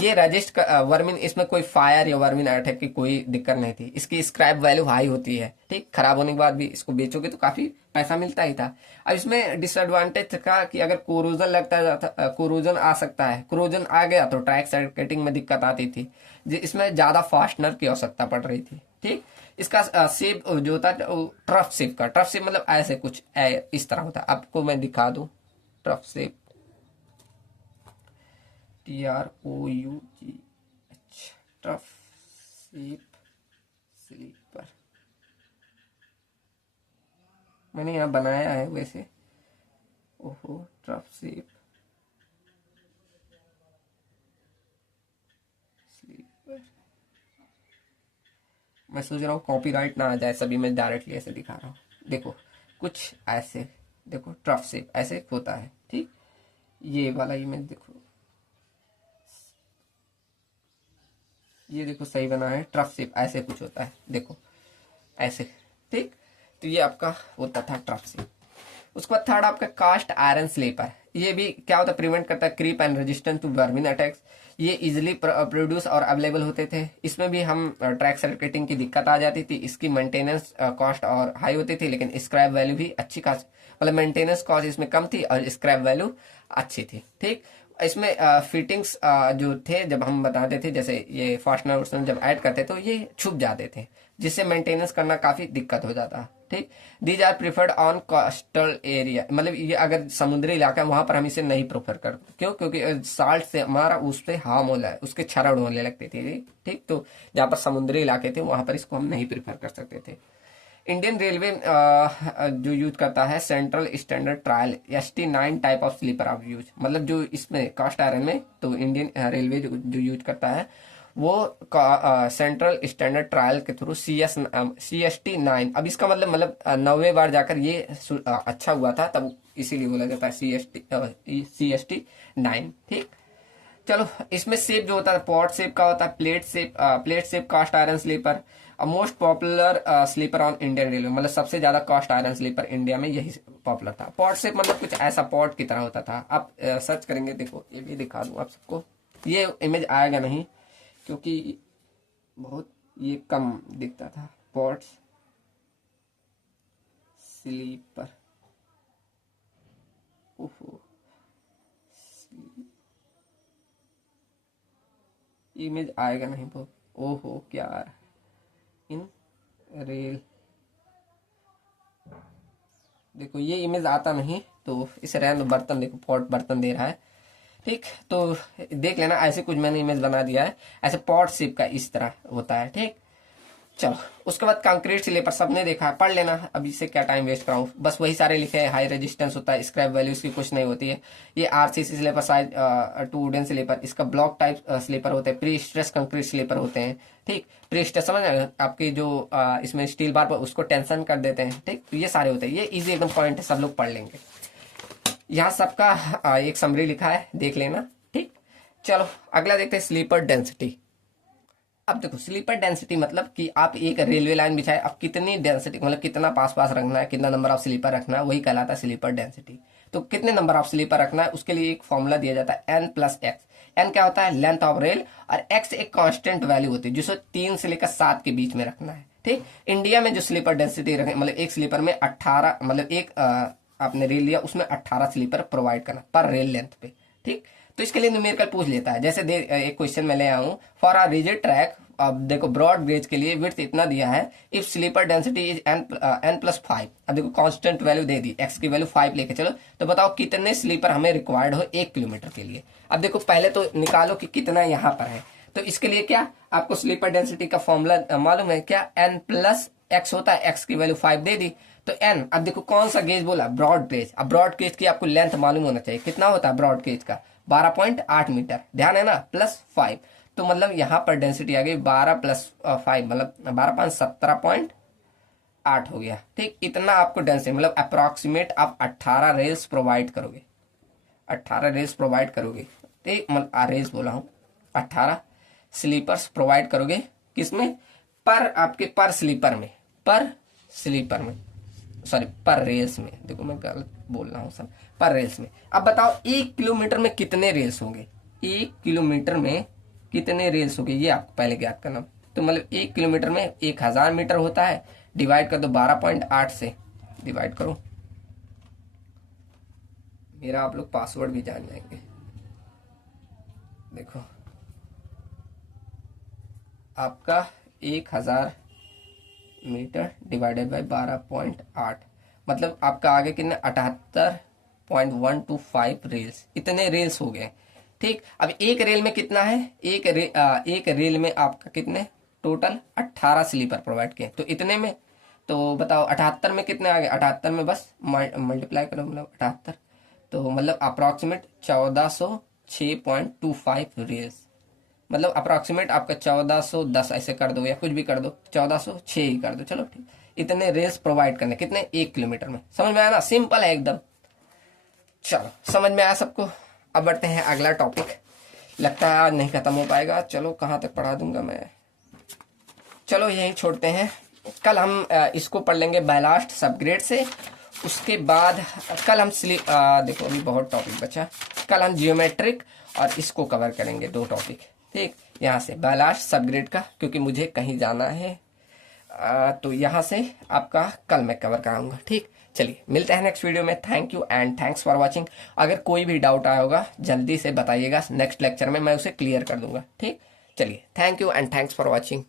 ये रजिस्ट वर्मिन, इसमें कोई फायर या वर्मिन अटैक की कोई दिक्कत नहीं थी। इसकी स्क्रैप वैल्यू हाई होती है। ठीक, खराब होने के बाद भी इसको बेचोगे तो काफी पैसा मिलता ही था। अब इसमें डिसएडवांटेज था कि अगर कोरोजन लगता है, कोरोजन आ सकता है, कोरोजन आ गया तो ट्रैक सर्किटिंग में दिक्कत आती थी, इसमें ज्यादा फास्टनर की आवश्यकता पड़ रही थी। ठीक, इसका शेप जो होता है ट्रफ शेप का, ट्रफ शेप मतलब ऐसे कुछ इस तरह होता है। आपको मैं दिखा दूं, trough shape, TROUGH, trough shape sleeper मैंने यहाँ बनाया है वैसे। ओहो, ट्रफ शेप स्लीपर, मैं सोच रहा हूँ कॉपीराइट ना आ जाए, सभी मैं डायरेक्टली ऐसे दिखा रहा हूँ। देखो कुछ ऐसे, देखो ट्रफ शेप ऐसे होता है। ठीक, ये वाला इमेज देखो, ये देखो सही बना है, ट्रफ शेप ऐसे कुछ होता है, देखो ऐसे। ठीक, तो ये आपका होता था ट्रफ शेप। उसके बाद थर्ड आपका कास्ट आयरन स्लीपर। ये भी क्या होता है, प्रिवेंट करता है creep and resistance to vermin attacks. ये इजिली प्रोड्यूस और अवेलेबल होते थे। इसमें भी हम ट्रैक सर्किटिंग की दिक्कत आ जाती थी। इसकी मेंटेनेंस कॉस्ट और हाई होती थी, लेकिन स्क्रैप वैल्यू भी अच्छी खास, मतलब मेंटेनेंस कॉस्ट इसमें कम थी और स्क्रैप वैल्यू अच्छी थी। ठीक, इसमें फिटिंग्स जो थे जब हम बताते थे, जैसे ये फास्टनर जब ऐड करते तो ये छुप जाते थे, जिससे मेंटेनेंस करना काफी दिक्कत हो जाता। ठीक, these are preferred on coastal area, मतलब ये अगर समुद्री इलाका है वहां पर हम इसे नहीं प्रेफर करते। क्यों, क्योंकि साल्ट से हमारा उस पर हार्म हो है, उसके क्षरण होने लगते थे। ठीक, तो जहाँ पर समुद्री इलाके थे वहां पर इसको हम नहीं प्रिफर कर सकते थे। इंडियन रेलवे जो यूज करता है central standard trial ST9 type of sleeper of use, मतलब जो इसमें कास्ट आयरन में, तो इंडियन रेलवे जो यूज करता है वो सेंट्रल स्टैंडर्ड ट्रायल के थ्रू CST9। अब इसका मतलब 90 बार जाकर ये अच्छा हुआ था, तब इसीलिए बोला जाता है CST9। ठीक, चलो इसमें शेप जो होता है पॉट शेप का होता है, plate shape cast iron sleeper, most popular sleeper on Indian railway, मतलब सबसे ज्यादा कास्ट आयरन स्लीपर इंडिया में यही पॉपुलर था। पॉट शेप मतलब कुछ ऐसा पॉट की तरह होता था। आप सर्च करेंगे, देखो ये भी दिखा दूं आप सबको, ये इमेज आएगा नहीं क्योंकि बहुत ये कम दिखता था। पॉट स्लीपर, ओहो इमेज आएगा नहीं बहुत, ओहो क्या इन रेल, देखो ये इमेज आता नहीं तो इसे रहने दो। बर्तन देखो, पॉट बर्तन दे रहा है। ठीक, तो देख लेना, ऐसे कुछ मैंने इमेज बना दिया है, ऐसे पॉट शेप का इस तरह होता है। ठीक, चलो उसके बाद कंक्रीट स्लीपर सबने देखा है, पढ़ लेना, अब इससे क्या टाइम वेस्ट कराऊं, बस वही सारे लिखे हैं। हाई रेजिस्टेंस होता है, स्क्रैप वैल्यू इसकी कुछ नहीं होती है। ये RCC sleeper size 2 wooden sleeper, इसका ब्लॉक टाइप स्लीपर होते हैं, प्री स्ट्रेस कंक्रीट स्लीपर होते हैं। ठीक, प्री स्ट्रेस समझ आपकी जो इसमें स्टील बार पर उसको टेंशन कर देते हैं। ठीक, तो ये सारे होते हैं, ये इजी एकदम पॉइंट है, सब लोग पढ़ लेंगे। यहाँ सबका एक समरी लिखा है, देख लेना। ठीक, चलो अगला देखते हैं स्लीपर डेंसिटी। अब देखो स्लीपर डेंसिटी मतलब कि आप एक रेलवे लाइन बिछाए, अब कितनी डेंसिटी मतलब कितना पास पास रखना है, कितना नंबर ऑफ स्लीपर रखना है, वही कहलाता है स्लीपर डेंसिटी। तो कितने नंबर ऑफ स्लीपर रखना है उसके लिए एक फॉर्मूला दिया जाता है n+x। n क्या होता है, लेंथ ऑफ रेल, और x एक कांस्टेंट वैल्यू होती है जिसे 3 से लेकर 7 के बीच में रखना है। ठीक, इंडिया में जो स्लीपर डेंसिटी रखे, मतलब एक स्लीपर में 18, मतलब एक आपने रेल लिया उसमें 18 स्लीपर प्रोवाइड करना पर रेल लेंथ पे। ठीक, तो इसके लिए न्यूमेरिकल पूछ लेता है। जैसे एक क्वेश्चन में ले आऊं, फॉर अ रिजिड ट्रैक, अब देखो ब्रॉड गेज के लिए विड्थ इतना दिया है, if sleeper density is n+5। अब देखो कांस्टेंट वैल्यू दे दी, x की वैल्यू 5 लेके चलो, तो बताओ कितने स्लीपर हमें रिक्वायर्ड हो 1 किलोमीटर के लिए। अब देखो पहले तो निकालो कि कितना यहाँ पर है, तो इसके लिए क्या आपको स्लीपर डेंसिटी का फॉर्मूला मालूम है क्या, n+x होता है, x की वैल्यू 5 दे दी तो n। अब देखो कौन सा गेज बोला, ब्रॉड गेज। अब ब्रॉड गेज की आपको लेंथ मालूम होना चाहिए, कितना होता है ब्रॉड गेज का, 12.8 मीटर, ध्यान है ना, +5। तो मतलब यहाँ पर डेंसिटी आ गई 12 + 5, मतलब 12 5 17.8 हो गया। ठीक, इतना आपको डेंसिटी, मतलब अप्रोक्सीमेट आप 18 रेल्स प्रोवाइड करोगे, 18 रेल्स प्रोवाइड करोगे। ठीक, मतलब रेल्स बोला हूँ, 18 स्लीपर्स प्रोवाइड करोगे, किसमें, पर आपके पर स्लीपर में, पर स्लीपर में, सॉरी पर रेल्स में, देखो मैं गलत बोल रहा हूँ सर, पर रेल्स में। अब बताओ 1 किलोमीटर में कितने रेल्स होंगे, 1 किलोमीटर में कितने रेल्स होंगे, ये आपको पहले ज्ञात करना। तो मतलब 1 किलोमीटर में 1000 मीटर होता है, डिवाइड कर दो 12.8 से, डिवाइड करो, मेरा आप लोग पासवर्ड भी जान जाएंगे। देखो आपका 1000 मीटर डिवाइडेड बाय 12.8, मतलब आपका आगे कितने, 78.125 रेल्स, इतने रेल्स हो गए। ठीक, अब एक रेल में कितना है, एक रेल में आपका कितने टोटल 18 स्लीपर प्रोवाइड किए, तो इतने में, तो बताओ 78 में कितने आ गए, 78 में बस मल्टीप्लाई करो, मतलब 78, तो मतलब अप्रॉक्सीमेट 1406.25 रेल्स, मतलब अप्रॉक्सीमेट आपका 1410 ऐसे कर दो या कुछ भी कर दो, 1406 ही कर दो, चलो ठीक। इतने रेल्स प्रोवाइड करने, कितने, 1 किलोमीटर में। समझ में आया ना, सिंपल है एकदम। चलो समझ में आया सबको, अब बढ़ते हैं अगला टॉपिक। लगता है आज नहीं खत्म हो पाएगा, चलो कहाँ तक पढ़ा दूंगा मैं, चलो यही छोड़ते हैं। कल हम इसको पढ़ लेंगे बैलास्ट सबग्रेड से, उसके बाद कल हम देखो अभी बहुत टॉपिक बचा, कल हम जियोमेट्रिक और इसको कवर करेंगे, 2 टॉपिक। ठीक, यहाँ से बैलास्ट सबग्रेड का, क्योंकि मुझे कहीं जाना है, तो यहाँ से आपका कल मैं कवर कराऊंगा। ठीक, चलिए मिलते हैं नेक्स्ट वीडियो में। Thank you and thanks for watching. अगर कोई भी डाउट आया होगा जल्दी से बताइएगा, नेक्स्ट लेक्चर में मैं उसे क्लियर कर दूंगा। ठीक, चलिए thank you and thanks for watching.